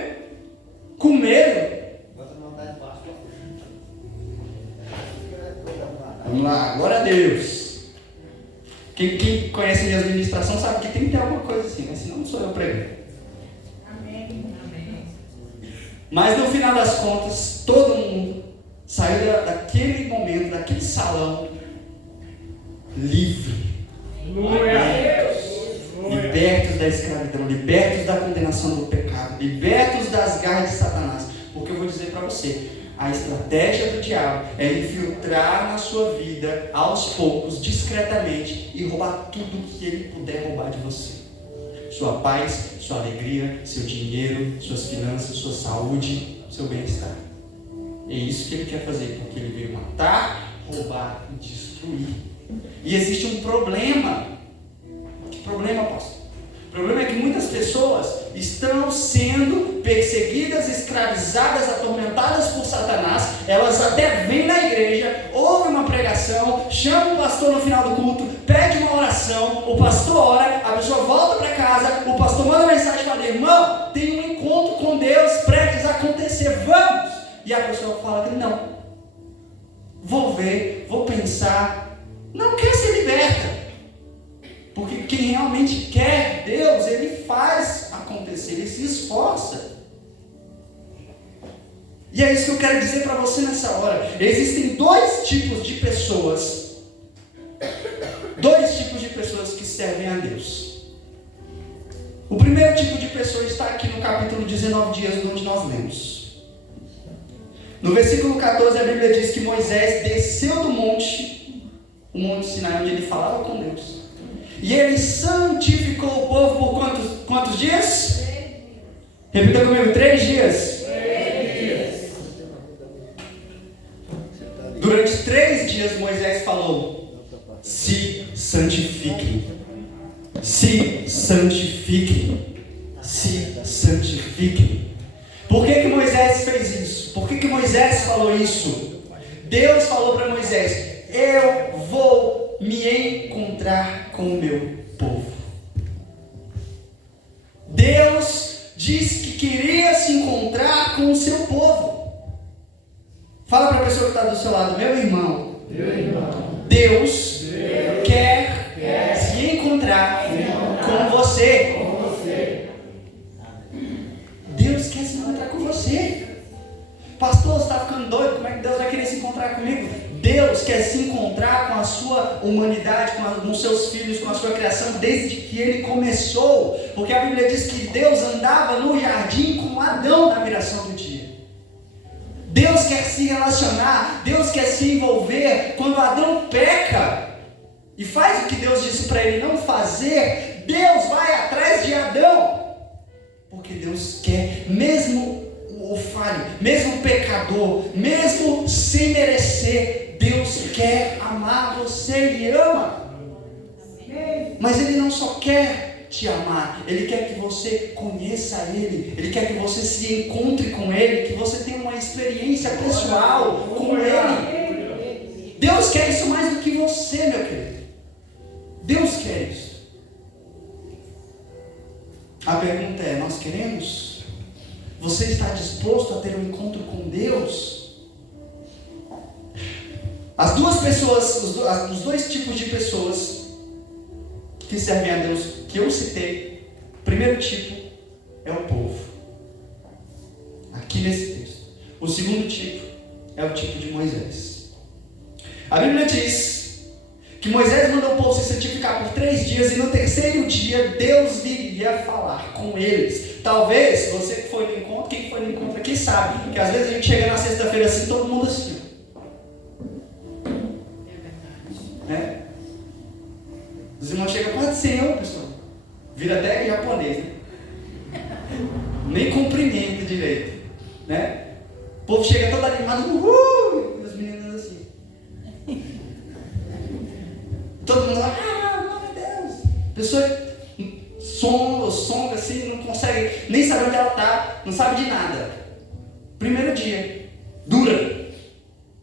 com medo. Vamos lá, glória a Deus. Quem conhece minhas ministrações sabe que tem que ter alguma coisa assim, né? Senão não sou eu pregando. Amém. Mas no final das contas, todo mundo saiu daquele momento, daquele salão, livre. Libertos da escravidão, libertos da condenação do pecado, libertos das garras de Satanás. Porque eu vou A estratégia do diabo é infiltrar na sua vida, aos poucos, discretamente, e roubar tudo que ele puder roubar de você. Sua paz, sua alegria, seu dinheiro, suas finanças, sua saúde, seu bem-estar. É isso que ele quer fazer, porque ele veio matar, roubar e destruir. E existe um problema. Que problema, pastor? O problema é que muitas pessoas estão sendo perseguidas, escravizadas, atormentadas por Satanás. Elas até vêm na igreja, ouvem uma pregação, chamam o pastor no final do culto, pede uma oração, o pastor ora, a pessoa volta para casa, o pastor manda mensagem e fala: irmão, tem um encontro com Deus prestes a acontecer, vamos! E a pessoa fala que não, vou ver, vou pensar, não quer ser liberta. Porque quem realmente quer Deus, ele faz acontecer, ele se esforça. E é isso que eu quero dizer para você nessa hora. Existem dois tipos de pessoas que servem a Deus. O primeiro tipo de pessoa está aqui no capítulo 19 dias, onde nós lemos. No versículo 14 a Bíblia diz que Moisés desceu do monte, o Monte Sinai, onde ele falava com Deus. E ele santificou o povo por quantos dias? 3 dias. Repita comigo, 3 dias. 3 dias. Durante 3 dias Moisés falou: se santifiquem. Se santifiquem. Se santifiquem. Por que Moisés fez isso? Por que Moisés falou isso? Deus falou para Moisés: eu vou me encontrar com o meu povo. Deus disse que queria se encontrar com o seu povo. Fala para a pessoa que está do seu lado: meu irmão, Deus quer se encontrar com você. Deus quer se encontrar com você. Pastor, você está ficando doido? Como é que Deus vai querer se encontrar comigo? Deus quer se encontrar com a sua humanidade, com os seus filhos, com a sua criação, desde que ele começou. Porque a Bíblia diz que Deus andava no jardim com Adão na viração do dia. Deus quer se relacionar, Deus quer se envolver. Quando Adão peca e faz o que Deus disse para ele não fazer, Deus vai atrás de Adão. Porque Deus quer, mesmo o falho, mesmo o pecador, mesmo sem merecer, Deus quer amar você, Ele ama. Mas Ele não só quer te amar, Ele quer que você conheça Ele, Ele quer que você se encontre com Ele, que você tenha uma experiência pessoal com Ele. Deus quer isso mais do que você, meu querido. Deus quer isso. A pergunta é: nós queremos? Você está disposto a ter um encontro com Deus? As duas pessoas, os dois tipos de pessoas que servem a Deus que eu citei, o primeiro tipo é o povo, aqui nesse texto. O segundo tipo é o tipo de Moisés. A Bíblia diz que Moisés mandou o povo se santificar por 3 dias, e no terceiro dia Deus viria falar com eles. Talvez você que foi no encontro, quem foi no encontro aqui sabe que às vezes a gente chega na sexta-feira assim, todo mundo assim, né? Os irmãos chegam: pode ser eu, pessoal. Vira até japonês, né? Nem cumprimento direito, né? O povo chega todo animado, uhul! E os meninos assim. Todo mundo lá, glória a Deus. A pessoa songa assim, não consegue nem saber onde ela está, não sabe de nada. Primeiro dia, dura.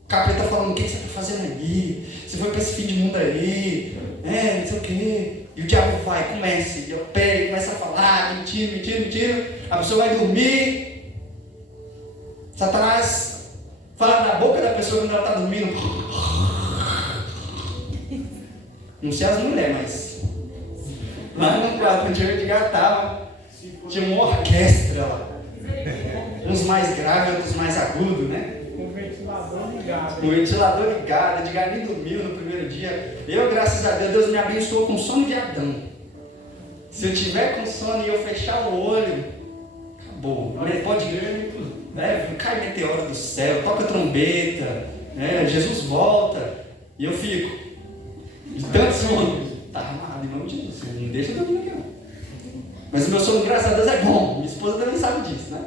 O capeta falando: o que você está fazendo aí? Você foi para esse fim de mundo aí, não sei o quê. E o diabo vai, começa a falar, mentira. A pessoa vai dormir. Satanás fala na boca da pessoa quando ela está dormindo. Não sei as mulheres, mas lá no quarto onde eu estava, tinha uma orquestra lá. Uns mais graves, outros mais agudos, né? Com o ventilador ligado. Com o ventilador ligado, Edgar nem dormiu no primeiro dia. Eu, graças a Deus me abençoou com sono de Adão. Se eu tiver com sono e eu fechar o olho, acabou. Cai meteoro do céu, toca trombeta, Jesus volta. E eu fico. E tanto sono. Tá armado, em nome de Deus. Não deixa eu dormir aqui, não. Mas o meu sono, graças a Deus, é bom. Minha esposa também sabe disso, né?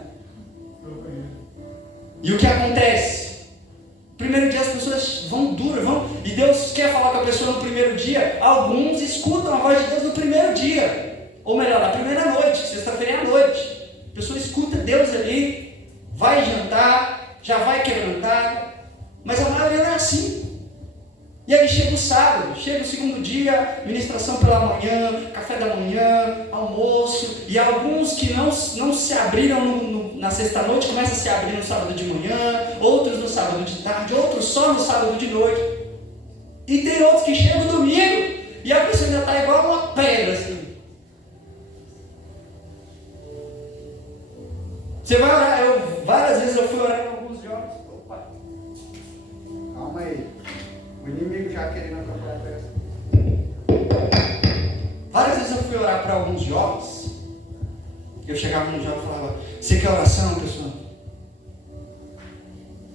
E o que acontece? Primeiro dia as pessoas vão duras, e Deus quer falar com a pessoa no primeiro dia. Alguns escutam a voz de Deus no primeiro dia, ou melhor, na primeira noite, sexta-feira à noite. A pessoa escuta Deus ali, vai jantar, já vai quebrantar, mas a maioria não é assim. E aí chega o sábado, chega o segundo dia, ministração pela manhã, café da manhã, almoço, e alguns que não se abriram na sexta-noite, começam a se abrir no sábado de manhã, outros no sábado de tarde, outros só no sábado de noite. E tem outros que chegam no domingo, e a pessoa ainda está igual uma pedra, assim. Você vai orar, várias vezes eu fui orar em alguns jogos. Opa, calma aí. O inimigo já querendo atrapalhar a peça. Várias vezes eu fui orar para alguns jovens. Eu chegava no jovem e falava: você quer oração, pessoal?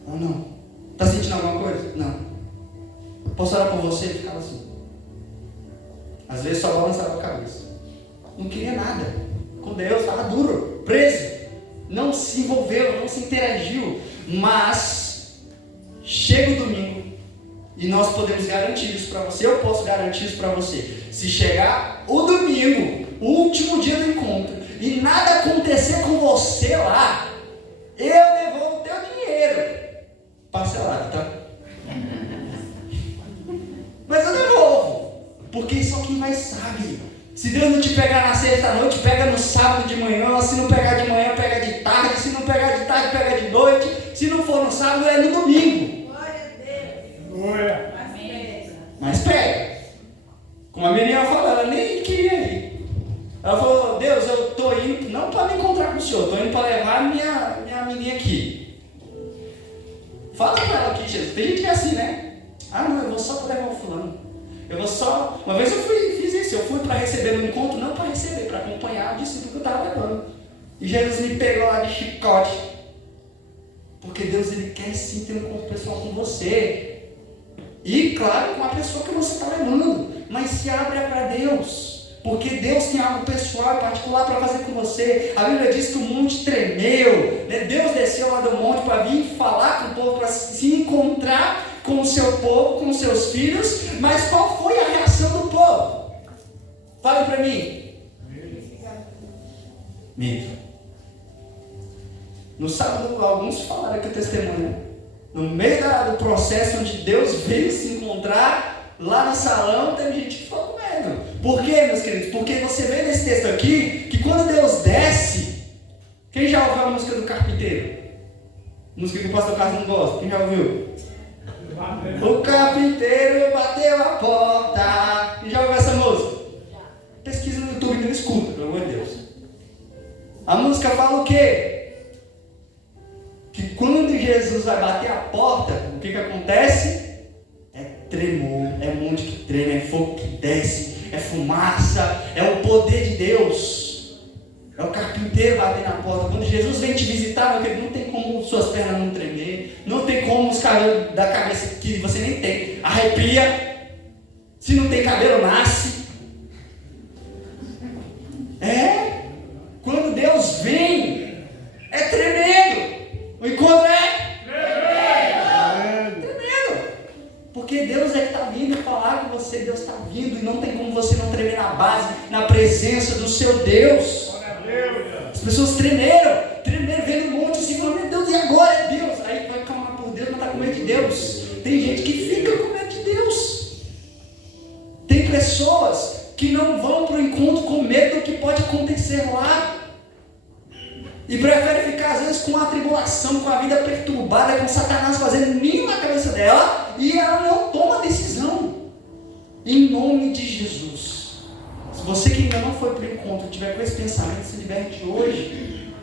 Não. Está sentindo alguma coisa? Não. Posso orar por você? Eu ficava assim. Às vezes só balançava a cabeça. Não queria nada com Deus, estava duro, preso. Não se envolveu, não se interagiu. Mas chega o domingo. E nós podemos garantir isso para você, eu posso garantir isso para você. Se chegar o domingo, o último dia do encontro, e nada acontecer com você lá, eu devolvo o teu dinheiro. Parcelado, tá? Mas eu devolvo. Porque só quem vai sabe. Se Deus não te pegar na sexta-noite, pega no sábado de manhã. Se não pegar de manhã, pega de tarde. Se não pegar de tarde, pega de noite. Se não for no sábado, é no domingo. Mas pega. Como a menina falou, ela nem queria ir. Ela falou: Deus, eu estou indo não para me encontrar com o senhor, estou indo para levar minha menina aqui. Fala para ela aqui, Jesus. Tem gente que é assim, né? Não, eu vou só para levar o fulano. Eu vou só. Uma vez eu fiz isso, eu fui para receber no encontro, não para receber, para acompanhar o discípulo que eu estava levando. E Jesus me pegou lá de chicote. Porque Deus, Ele quer sim ter um encontro pessoal com você. E claro, com a pessoa que você está levando. Mas se abra para Deus. Porque Deus tem algo pessoal e particular para fazer com você. A Bíblia diz que o monte tremeu. Deus desceu lá do monte para vir falar com o povo, para se encontrar com o seu povo, com os seus filhos. Mas qual foi a reação do povo? Fale para mim. Medo. No sábado, alguns falaram aqui o testemunho. No meio do processo onde Deus veio se encontrar, lá no salão, teve gente que ficou com medo. Por quê, meus queridos? Porque você vê nesse texto aqui, que quando Deus desce, quem já ouviu a música do Carpinteiro? Música que o pastor Carlos não gosta, quem já ouviu? O carpinteiro bateu a porta. Quem já ouviu essa música? Pesquisa no YouTube e não escuta, pelo amor de Deus. A música fala o quê? Que quando Jesus vai bater a porta, o que acontece? É tremor, é monte que treme, é fogo que desce, é fumaça, é o poder de Deus. É o carpinteiro bater na porta. Quando Jesus vem te visitar, não tem como suas pernas não tremer, não tem como os cabelos da cabeça que você nem tem arrepia. Se não tem cabelo, nasce. Quando Deus vem, é tremendo. O encontro é tremendo. Porque Deus é que está vindo falar com você. Deus está vindo e não tem como você não tremer na base, na presença do seu Deus. As pessoas tremeram, vendo um monte assim, falando: meu Deus, e agora é Deus? Aí vai clamar por Deus, mas está com medo de Deus. Tem gente que fica com medo de Deus. Tem pessoas que não vão para o encontro com medo do que pode acontecer lá. E prefere ficar às vezes com a tribulação, com a vida perturbada, com Satanás fazendo ninho na cabeça dela, e ela não toma decisão. Em nome de Jesus. Se você que ainda não foi para o encontro, tiver com esse pensamento, se liberte hoje.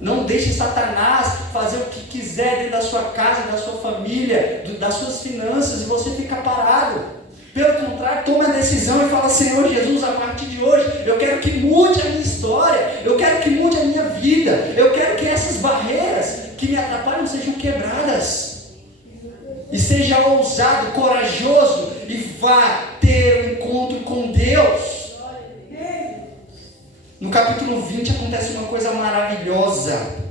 Não deixe Satanás fazer o que quiser dentro da sua casa, da sua família, das suas finanças, e você fica parado. Pelo contrário, toma a decisão e fala: Senhor Jesus, a partir de hoje, eu quero que mude a minha história, eu quero que mude a minha vida, eu quero que essas barreiras que me atrapalham sejam quebradas. E seja ousado, corajoso e vá ter um encontro com Deus. No capítulo 20 acontece uma coisa maravilhosa.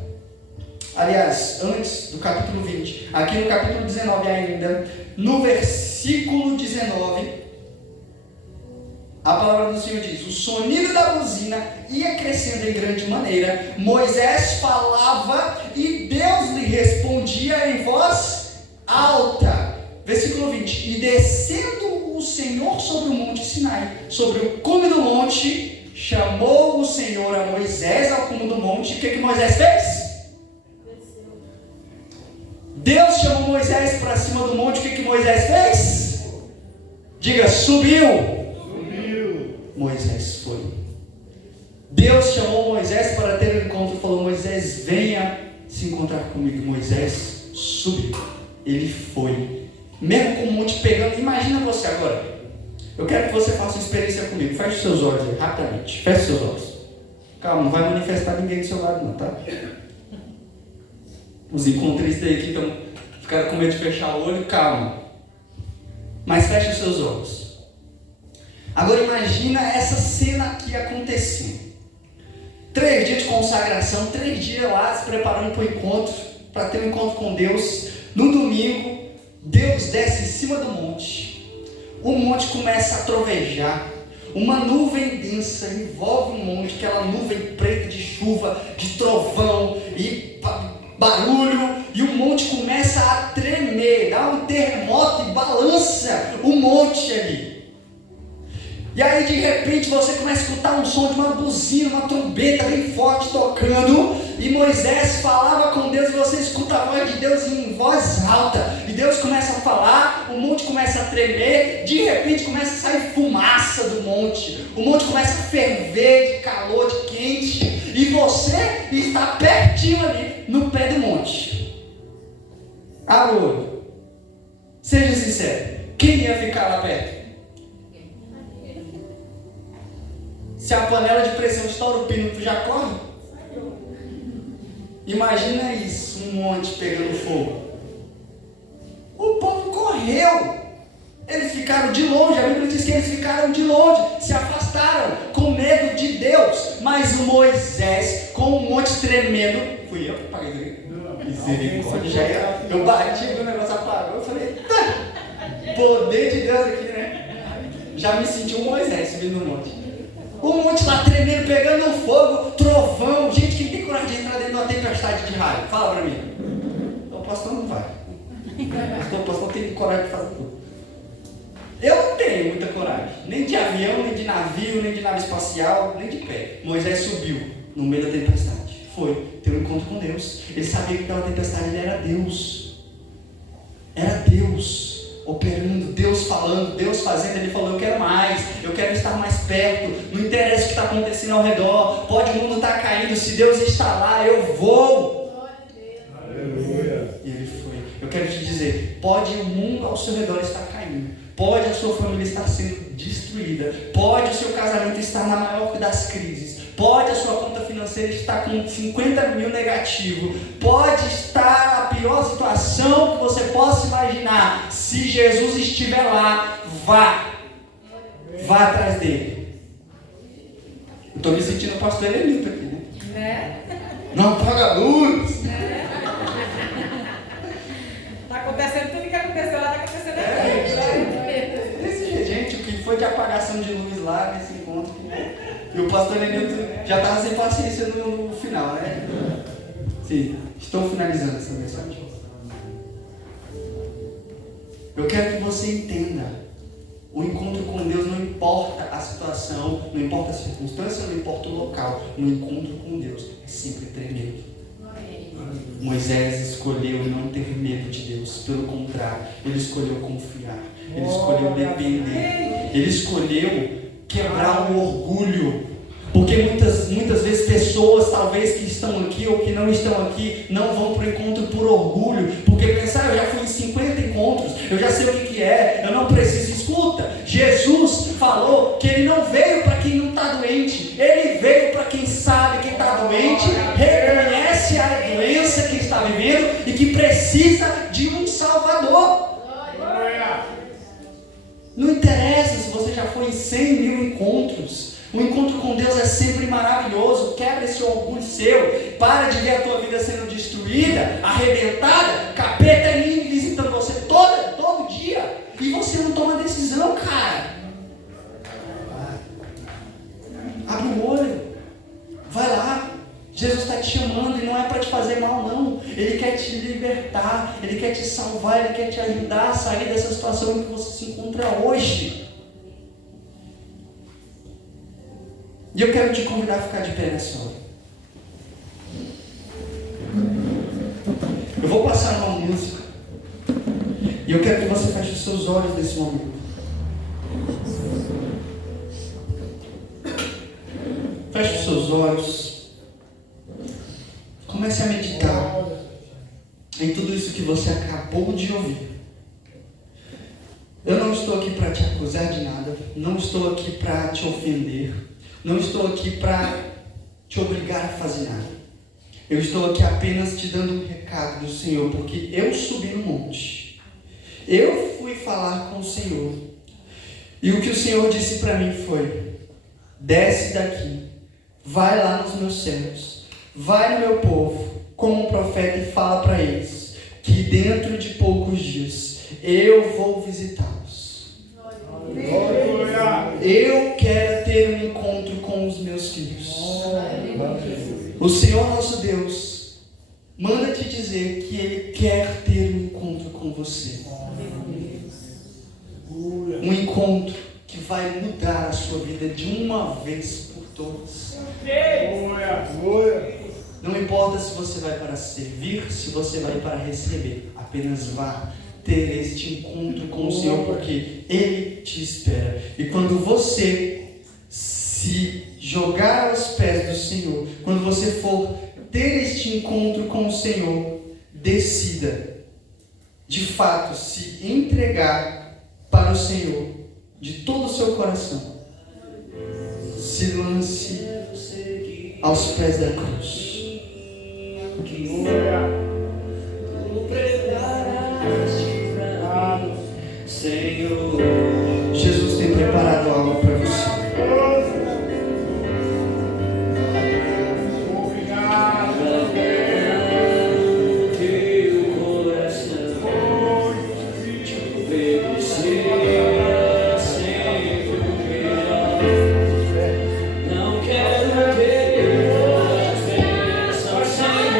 Aliás, antes do capítulo 20, aqui no capítulo 19 ainda, no versículo 19, a palavra do Senhor diz: o sonido da buzina ia crescendo em grande maneira, Moisés falava e Deus lhe respondia em voz alta. Versículo 20: e descendo o Senhor sobre o monte Sinai, sobre o cume do monte, chamou o Senhor a Moisés ao cume do monte. O que Moisés fez? Deus chamou Moisés para cima do monte. O que Moisés fez? Diga: subiu. Moisés foi. Deus chamou Moisés para ter um encontro e falou: Moisés, venha se encontrar comigo. Moisés subiu. Ele foi. Mesmo com o monte pegando. Imagina você agora. Eu quero que você faça uma experiência comigo. Feche os seus olhos aí, rapidamente. Feche os seus olhos. Calma, não vai manifestar ninguém do seu lado não, tá? Os encontristas aí que ficaram com medo de fechar o olho, calma. Mas feche os seus olhos. Agora imagina essa cena aqui acontecendo. 3 dias de consagração, 3 dias lá se preparando para o encontro, para ter um encontro com Deus. No domingo, Deus desce em cima do monte. O monte começa a trovejar. Uma nuvem densa envolve o monte, aquela nuvem preta de chuva, de trovão e barulho, e o monte começa a tremer, dá um terremoto e balança o monte ali. E aí de repente você começa a escutar um som de uma buzina, uma trombeta bem forte tocando, e Moisés falava com Deus, e você escuta a voz de Deus em voz alta, e Deus começa a falar, o monte começa a tremer, de repente começa a sair fumaça do monte, o monte começa a ferver de calor, de quente, e você está pertinho ali, no pé do monte. Abra o olho. Seja sincero, quem ia ficar lá perto? Se a panela de pressão estoura o pino, tu já corre? Imagina isso, um monte pegando fogo. O povo correu. Eles ficaram de longe, a Bíblia diz que eles ficaram de longe, se afastaram, com medo de Deus. Mas Moisés, com o monte tremendo, fui eu que paguei. Misericórdia, eu bati, o negócio apagou, eu falei, poder de Deus aqui, né? Já me senti um Moisés subindo no monte. O monte lá tremendo, pegando fogo, trovão. Gente, quem tem coragem de entrar dentro de uma tempestade de raio? Fala pra mim. O pastor não vai. O pastor tem coragem de fazer tudo. Eu não tenho muita coragem. Nem de avião, nem de navio, nem de nave espacial, nem de pé. Moisés subiu no meio da tempestade. Foi ter um encontro com Deus. Ele sabia que aquela tempestade era Deus. Era Deus operando, Deus falando, Deus fazendo. Ele falou: eu quero mais, eu quero estar mais perto, não interessa o que está acontecendo ao redor, pode o mundo estar caindo, se Deus está lá, eu vou. Aleluia. E ele foi. Eu quero te dizer, pode o mundo ao seu redor estar caindo, pode a sua família estar sendo destruída, pode o seu casamento estar na maior das crises, pode a sua conta financeira estar com 50 mil negativo, pode estar a pior situação que você possa imaginar. Se Jesus estiver lá, vá atrás dele. Eu estou me sentindo pastor Elenito aqui, né? Não paga a luz. Está acontecendo tudo que aconteceu lá, está acontecendo aqui. Desse jeito, gente, o que foi de apagação de luz lá nesse encontro, né? E o pastor Elenito já estava sem paciência no final, né? Sim, estou finalizando essa mensagem. Eu quero que você entenda: o encontro com Deus não importa a situação, não importa a circunstância, não importa o local. O encontro com Deus é sempre tremendo. Moisés escolheu não ter medo de Deus, pelo contrário, ele escolheu confiar, ele escolheu depender, ele escolheu quebrar o orgulho. Porque muitas vezes pessoas, talvez que estão aqui ou que não estão aqui, não vão para o encontro por orgulho, porque pensar: eu já fui em 50 encontros, eu já sei o que é, eu não preciso. Escuta, Jesus falou que ele não veio para quem não está doente, ele veio para quem sabe que está doente, reconhece a doença que está vivendo e que precisa de um Salvador. Não interessa se você já foi em 100 mil encontros. O encontro com Deus é sempre maravilhoso. Quebra esse orgulho seu. Para de ver a tua vida sendo destruída, arrebentada, capeta indo visitando você todo dia. E você não toma decisão, cara. Abre o olho. Vai lá. Jesus está te chamando e não é para te fazer mal, não. Ele quer te libertar, Ele quer te salvar, Ele quer te ajudar a sair dessa situação em que você se encontra hoje. E eu quero te convidar a ficar de pé nessa hora. Eu vou passar uma música e eu quero que você feche os seus olhos nesse momento. Feche os seus olhos. Comece a meditar em tudo isso que você acabou de ouvir. Eu não estou aqui para te acusar de nada. Não estou aqui para te ofender. Não estou aqui para te obrigar a fazer nada. Eu estou aqui apenas te dando um recado do Senhor, porque eu subi no monte. Eu fui falar com o Senhor. E o que o Senhor disse para mim foi: desce daqui, vai lá nos meus servos, vai no meu povo, como um profeta, e fala para eles que dentro de poucos dias eu vou visitá-los. Eu quero ter um encontro com os meus filhos. O Senhor nosso Deus manda te dizer que Ele quer ter um encontro com você. Um encontro que vai mudar a sua vida de uma vez por todas. Não importa se você vai para servir, se você vai para receber. Apenas vá ter este encontro com o Senhor, porque Ele te espera. E quando você se jogar aos pés do Senhor, quando você for ter este encontro com o Senhor, decida de fato se entregar para o Senhor de todo o seu coração. Se lance aos pés da cruz. Jesus tem preparado algo para você. Não quero ver as bênçãos sem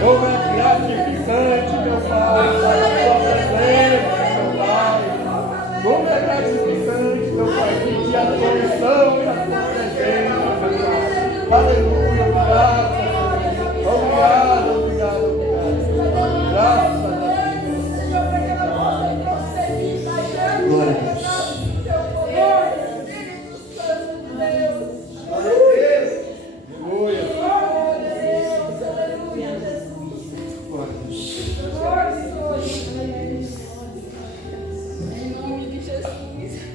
Como é gratificante, meu Pai, estar na tua presença, meu Pai. Como é gratificante, meu Pai, sentir a tua unção e a tua presença, meu Pai. Aleluia, obrigado, obrigado, obrigado, obrigado. Graças a Deus. Glória a Deus.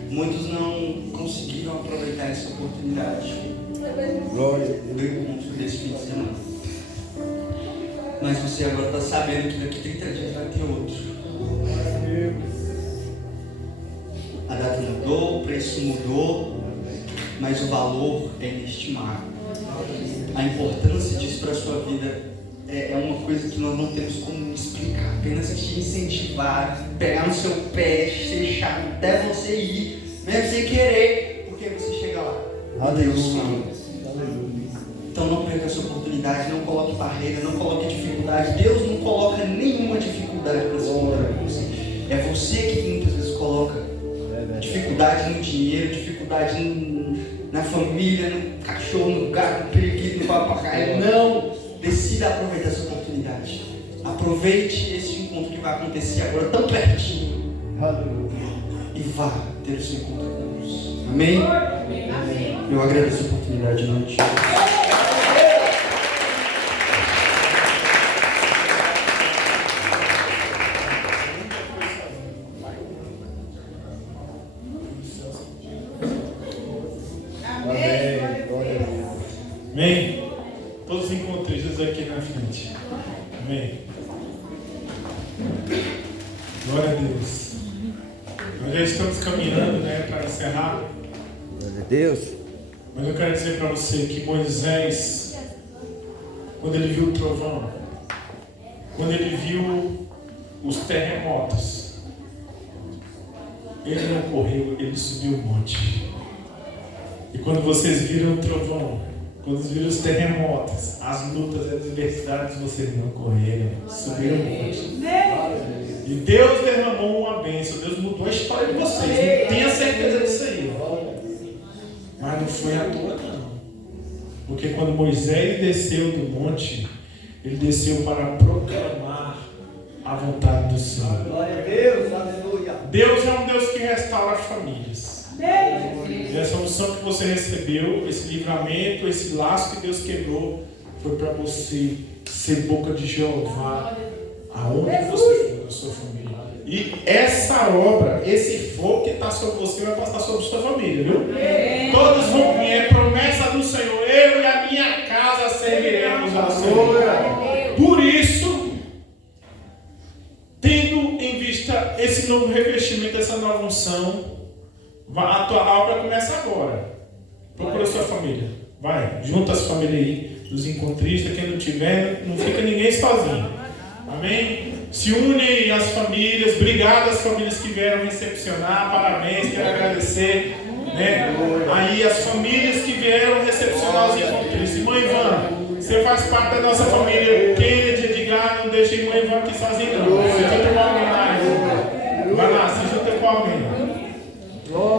Muitos não conseguiram aproveitar essa oportunidade. Glória a Deus. Do encontro desse fim de semana. Mas você agora está sabendo que daqui 30 dias vai ter outro. A data mudou, o preço mudou, mas o valor é inestimável. A importância disso para a sua vida é uma coisa que nós não temos como explicar. Apenas te incentivar, pegar no seu pé, deixar até você ir, mesmo sem querer, porque você chega lá. Deus fala. Então não perca essa oportunidade, não coloque barreira, não coloque dificuldade. Deus não coloca nenhuma dificuldade para você. É você que muitas vezes coloca dificuldade no dinheiro, dificuldade na família, no cachorro, no gato, no periquito, no papagaio. Não! Decida aproveitar essa oportunidade. Aproveite esse encontro que vai acontecer agora tão pertinho. E vá ter o seu encontro com Deus. Amém? Eu agradeço a oportunidade, não te Amém? Todos os encontristas aqui na frente. Amém? Glória a Deus. Nós já estamos caminhando, para encerrar. Glória a Deus. Mas eu quero dizer para você que Moisés, quando ele viu o trovão, quando ele viu os terremotos, ele não correu, ele subiu o monte. E quando vocês viram o trovão, quando viram os terremotos, as lutas, as adversidades, vocês não correram, subiram o monte. E Deus derramou uma bênção, Deus mudou a história de vocês. Tenha certeza disso aí. Mas não foi à toa, não. Porque quando Moisés desceu do monte, ele desceu para proclamar a vontade do Senhor. Glória a Deus, aleluia. Deus é um Deus que restaura as famílias. E essa unção que você recebeu, esse livramento, esse laço que Deus quebrou, foi para você ser boca de Jeová, aonde você for, da sua família. E essa obra, esse fogo que está sobre você, vai passar sobre sua família, viu? Todos vão vir, é promessa do Senhor. Eu e a minha casa serviremos ao Senhor. Por isso, tendo em vista esse novo revestimento, essa nova unção, a tua obra começa agora. Procura a sua família. Vai, junta as famílias aí, os encontristas, quem não tiver, não fica ninguém sozinho. Amém? Se une as famílias, obrigado às famílias que vieram recepcionar, parabéns, quero agradecer. Aí as famílias que vieram recepcionar os encontristas. Irmã Ivan, você faz parte da nossa família. Kennedy, Edgar, não deixa a irmã Ivan aqui sozinha não. Se junta com alguém lá, irmão. Vai lá, se junta com alguém.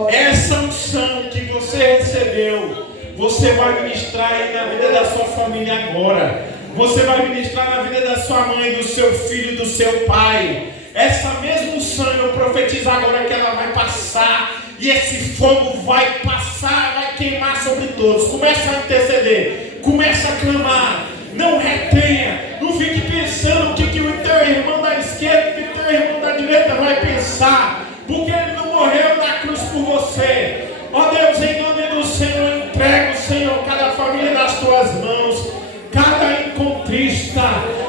Essa unção que você recebeu, você vai ministrar aí na vida da sua família agora. Você vai ministrar na vida da sua mãe, do seu filho, do seu pai. Essa mesma unção eu profetizo agora que ela vai passar. E esse fogo vai passar, vai queimar sobre todos. Começa a interceder, começa a clamar. Não retenha, não fique pensando o que o teu irmão da esquerda, o que o teu irmão da direita vai pensar. Porque ele não morreu na cruz por você. Ó Deus, em nome do Senhor, entrega, Senhor, cada família nas tuas mãos, cada encontrista,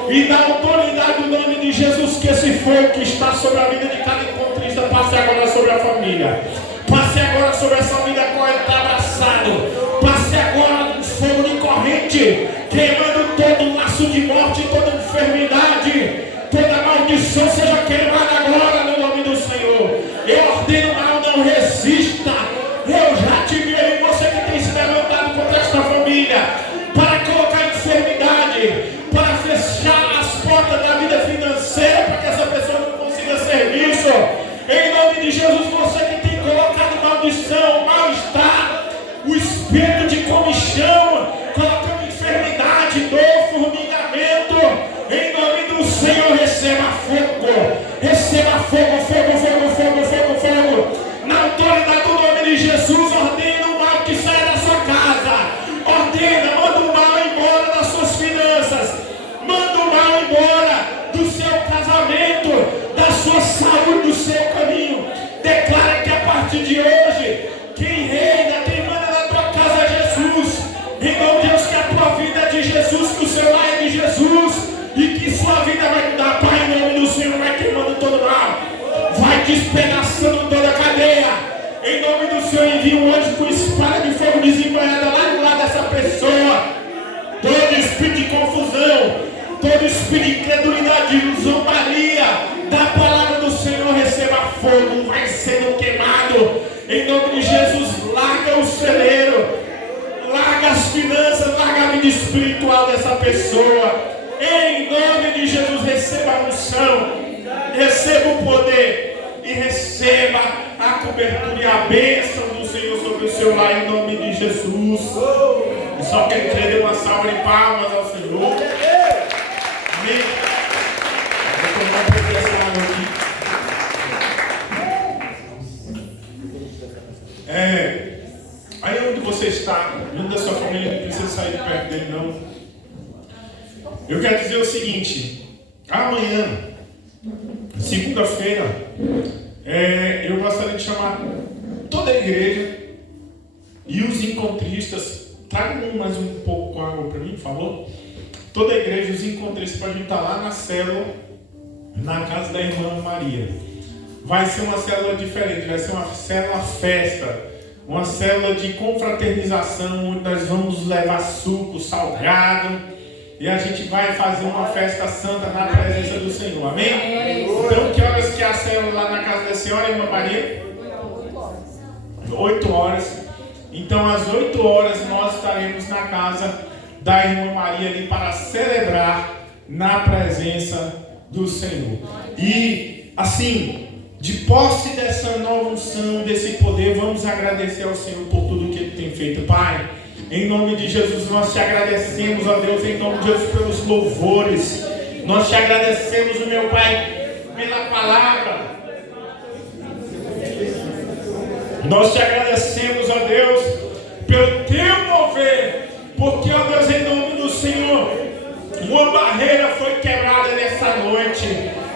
e dá autoridade no nome de Jesus, que esse fogo que está sobre a vida de cada encontrista passe agora sobre a família, passe agora sobre essa vida qual ele está abraçado, passe agora um fogo de corrente, queimando todo laço de morte, toda enfermidade, toda maldição seja queimada agora no nome do Senhor. Eu ordeno mal, não resista. Eu já te vi aí, você que tem se levantado contra esta família, para colocar enfermidade, para fechar as partir de hoje, quem reina, quem manda na tua casa é Jesus. Em nome de Deus, que a tua vida é de Jesus, que o seu lar é de Jesus, e que sua vida vai mudar. Pai, em nome do Senhor, vai queimando todo mal, vai despedaçando toda a cadeia. Em nome do Senhor, envia um anjo com espada de fogo desembanhada lá do lado dessa pessoa. Todo espírito de confusão, todo espírito de incredulidade, zombaria da palavra do Senhor, receba fogo, vai sendo queimado. Em nome de Jesus, larga o celeiro, larga as finanças, larga a vida espiritual dessa pessoa. Em nome de Jesus, receba a unção, receba o poder e receba a cobertura e a bênção do Senhor sobre o seu lar, em nome de Jesus. E só quem crê, dê uma salva de palmas ao Senhor. Amém. Vou tomar um pouco dessa água aqui. Aí onde você está, onde da sua família, não precisa sair de perto dele, não. Eu quero dizer o seguinte: amanhã, segunda-feira, eu gostaria de chamar toda a igreja e os encontristas. Traga mais um pouco com água para mim, por favor. Toda a igreja, os encontristas, para a gente estar lá na célula, na casa da irmã Maria. Vai ser uma célula diferente, vai ser uma célula festa, uma célula de confraternização, onde nós vamos levar suco, salgado, e a gente vai fazer uma festa santa na presença do Senhor. Amém? Então, que horas que é a célula lá na casa da senhora, irmã Maria? 8 horas. Então, às 8 horas, nós estaremos na casa da irmã Maria ali para celebrar na presença do Senhor. E, assim, de posse dessa nova unção, desse poder, vamos agradecer ao Senhor por tudo que Ele tem feito. Pai, em nome de Jesus, nós te agradecemos, ó Deus, em nome de Jesus, pelos louvores. Nós te agradecemos, meu Pai, pela palavra. Nós te agradecemos, ó Deus, pelo teu mover, porque, ó Deus, em nome do Senhor, uma barreira foi quebrada nessa noite.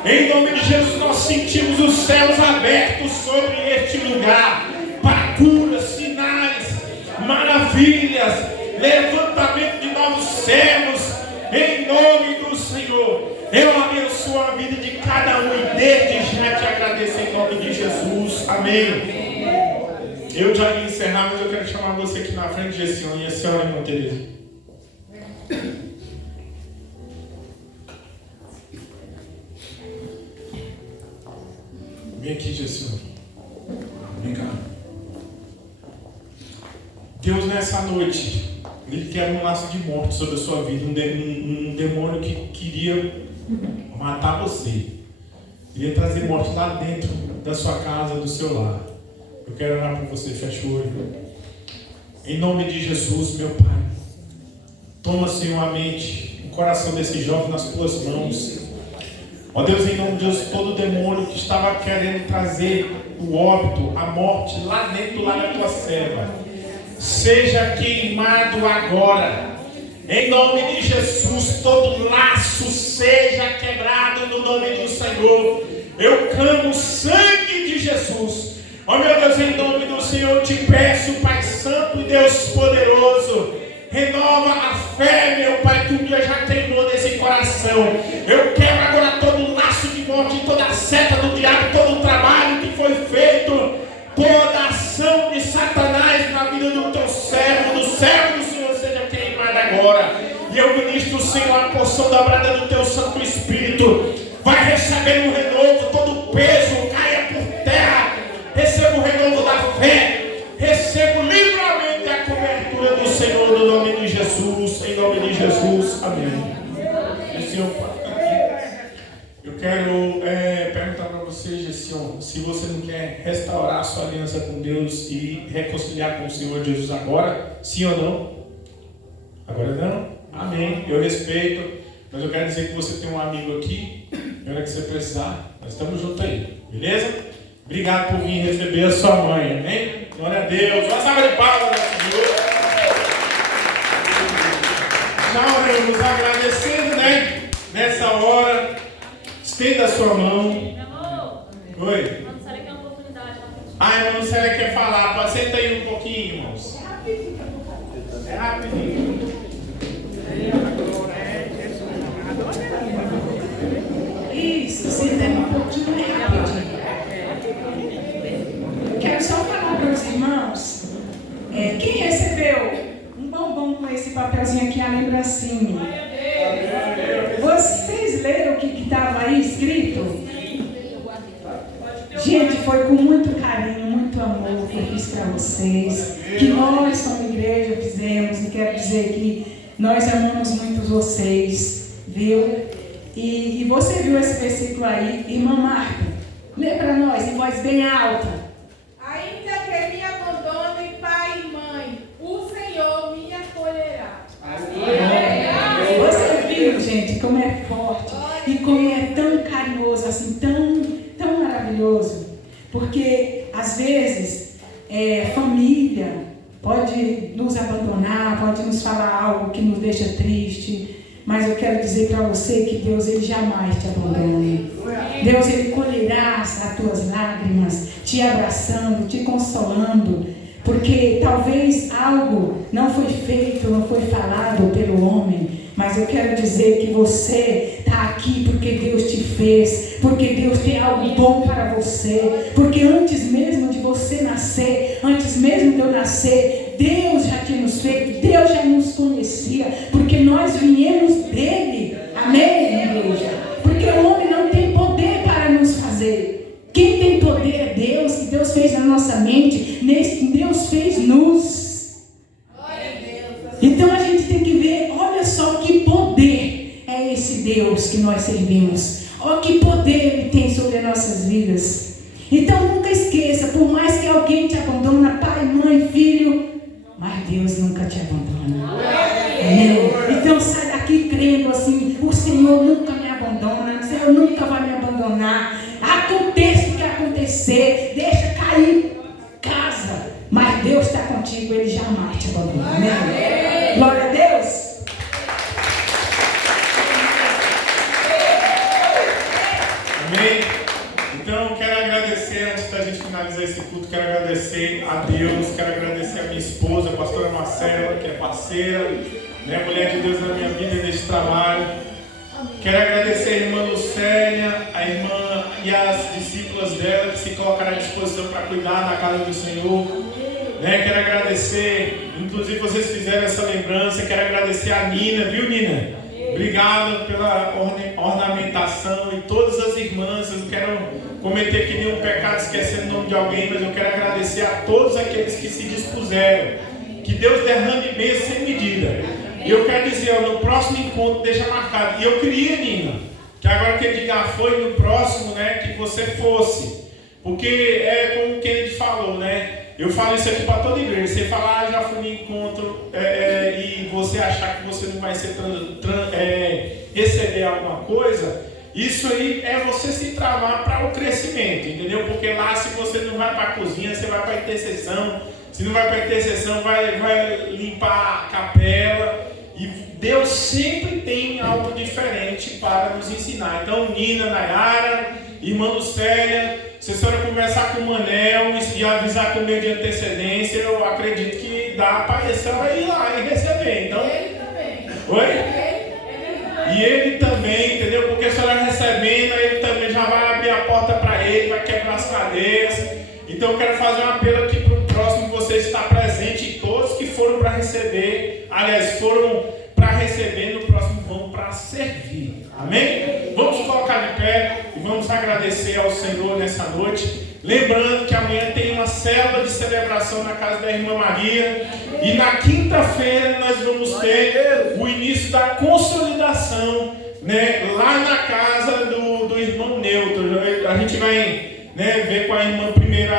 Em nome de Jesus, nós sentimos os céus abertos sobre este lugar, para curas, sinais, maravilhas, levantamento de novos servos. Em nome do Senhor, eu abençoo a vida de cada um e desde já te agradeço em nome de Jesus. Amém. Eu já ia encerrar, mas eu quero chamar você aqui na frente, Gessione, e a senhora, irmã Tereza. Vem aqui, Gessione. Vem cá. Deus, nessa noite, Ele quer um laço de morte sobre a sua vida, um demônio que queria matar você. Queria trazer morte lá dentro da sua casa, do seu lar. Eu quero orar por você, fecha o olho. Em nome de Jesus, meu Pai, toma, Senhor, a mente, o coração desse jovem nas tuas mãos. Ó Deus, em nome de Deus, todo demônio que estava querendo trazer o óbito, a morte lá dentro da tua serva, seja queimado agora. Em nome de Jesus, todo laço seja quebrado no nome do Senhor. Eu clamo o sangue de Jesus. Ó meu Deus, em nome do Senhor, eu te peço, Pai Santo e Deus poderoso, renova a fé, meu Pai, que o dia já queimou nesse coração. Eu quero agora todo laço de morte, toda a seta do diabo, todo o trabalho que foi feito, toda a ação de Satanás na vida do teu servo, do servo do Senhor, seja queimada agora. E eu ministro, Senhor, a porção dobrada do teu Santo Espírito. Vai receber um renovo, todo o peso caia por terra. Receba o renovo da fé. Receba o livramento e a cobertura do Senhor no nome de Jesus. Em nome de Jesus. Amém. Gession, eu quero perguntar para você, Gession, se você não quer restaurar a sua aliança com Deus e reconciliar com o Senhor Jesus agora, sim ou não? Agora não? Amém. Eu respeito, mas eu quero dizer que você tem um amigo aqui. Na hora que você precisar, nós estamos juntos aí. Beleza? Obrigado por vir receber a sua mãe. Amém? Glória a Deus. Uma salva de palmas, Senhor. Já oramos agradecendo, né? Nessa hora, estenda a sua mão. Oi. Será que é uma oportunidade na frente A irmã Lucélia quer falar. Pode sentar aí um pouquinho, irmãos. É rapidinho. Isso, sentando um pouquinho rapidinho. Quero só falar para os irmãos, quem recebeu um bombom com esse papelzinho aqui, a lembrancinha? Vocês leram o que estava aí escrito? Gente, foi com muito carinho, muito amor que eu fiz para vocês, que nós como igreja fizemos, e quero dizer que nós amamos muito vocês, viu? E você viu esse versículo aí, irmã Marta? Lê para nós em voz bem alta. Ainda que me abandonem pai e mãe, o Senhor me acolherá. Você viu, gente, como é forte e como é tão carinhoso, assim, tão maravilhoso. Porque, às vezes, família pode nos abandonar, pode nos falar algo que nos deixa triste. Mas eu quero dizer para você que Deus, Ele jamais te abandona. Deus, Ele colherá as tuas lágrimas, te abraçando, te consolando. Porque talvez algo não foi feito, não foi falado pelo homem. Mas eu quero dizer que você está aqui porque Deus te fez. Porque Deus tem algo bom para você. Porque antes mesmo de você nascer, antes mesmo de eu nascer, Deus já tinha nos feito, Deus já nos conhecia, porque nós viemos dele. Amém, igreja? Porque o homem não tem poder para nos fazer. Quem tem poder é Deus, que Deus fez na nossa mente, Deus fez-nos. Então a gente tem que ver, olha só que poder é esse Deus que nós servimos. Olha que poder Ele tem sobre as nossas vidas. Então nunca esqueça, por mais que alguém te abandone, pai, mãe, filho, mas Deus nunca te abandona. Amém? Então sai daqui crendo assim, o Senhor nunca me abandona, o Senhor nunca vai me abandonar. Aconteça o que acontecer, deixa cair casa, mas Deus está contigo, Ele jamais te abandona. Amém? Glória a Deus. Amém? Então, quero agradecer, antes da gente finalizar esse culto, quero agradecer a Deus, quero agradecer a minha esposa, a pastora Marcela, que é parceira, né, mulher de Deus na minha vida nesse trabalho. Quero agradecer a irmã Lucélia, a irmã e as discípulas dela que se colocaram à disposição para cuidar da casa do Senhor. Né, quero agradecer, inclusive vocês fizeram essa lembrança, quero agradecer a Nina, viu Nina? Obrigado pela ornamentação e todas as irmãs. Eu não quero cometer aqui nenhum pecado esquecendo o nome de alguém, mas eu quero agradecer a todos aqueles que se dispuseram. Que Deus derrame bênção sem medida. E eu quero dizer, no próximo encontro, deixa marcado. E eu queria, Nina, que agora que Edgar foi, no próximo, né, que você fosse. Porque é como o Kennedy falou, né? Eu falo isso aqui para toda a igreja. Você falar, já fui no encontro e você achar que você não vai ser receber alguma coisa, isso aí é você se travar para o crescimento, entendeu? Porque lá, se você não vai para a cozinha, você vai para a intercessão. Se não vai para a intercessão, vai limpar a capela. E Deus sempre tem algo diferente para nos ensinar. Então, Nina, Nayara, irmã Lucélia, se a senhora conversar com o Manel e avisar com meio de antecedência, eu acredito que dá para a senhora ir lá e receber. Então, ele também. Oi? E ele também, entendeu? Porque a senhora recebendo, ele também já vai abrir a porta para ele, vai quebrar as cadeiras. Então eu quero fazer um apelo aqui para o próximo, que você está presente, e todos que foram para receber, aliás, foram para receber, no próximo vão para servir. Amém? Vamos colocar de pé e vamos agradecer ao Senhor nessa noite. Lembrando que amanhã tem uma célula de celebração na casa da irmã Maria. E na quinta-feira nós vamos ter o início da consolidação, né, lá na casa do irmão Neutro. A gente vai, né, ver com a irmã primeiro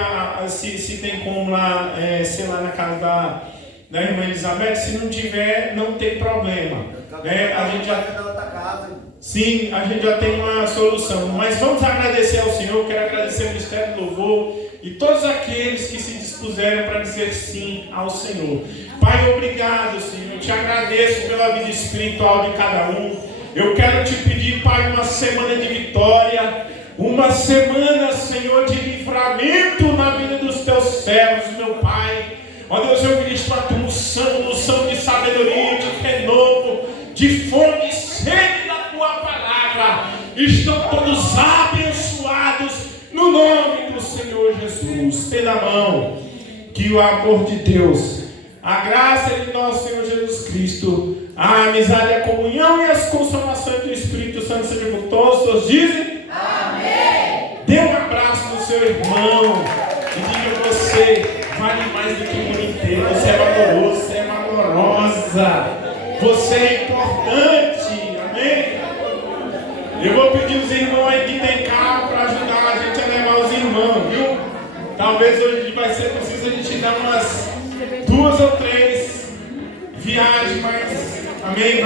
se tem como lá, ser lá na casa da irmã Elizabeth. Se não tiver, não tem problema. Né? A gente já tem uma solução. Mas vamos agradecer ao Senhor. Quero agradecer o Ministério do Louvor e todos aqueles que se dispuseram para dizer sim ao Senhor. Pai, obrigado, Senhor. Eu te agradeço pela vida espiritual de cada um. Eu quero te pedir, Pai, uma semana de vitória, uma semana, Senhor, de livramento na vida dos servos, meu Pai. Ó Deus, eu ministro a tua unção de sabedoria, de renovo, de fome e sede da tua palavra. Estão todos abençoados no nome do Senhor Jesus. Pela mão, que o amor de Deus, a graça de nosso Senhor Jesus Cristo, a amizade, a comunhão e as consolações do Espírito Santo sejam com todos. Todos dizem? Amém. Dê um abraço no seu irmão e diga: você vale mais do que o mundo inteiro. Você é valoroso, você é valorosa, você é importante. Amém? Eu vou pedir os irmãos aí que tem carro para ajudar a gente a levar os irmãos, viu? Talvez hoje vai ser preciso a gente dar umas 2 ou 3 viagens, mas amém?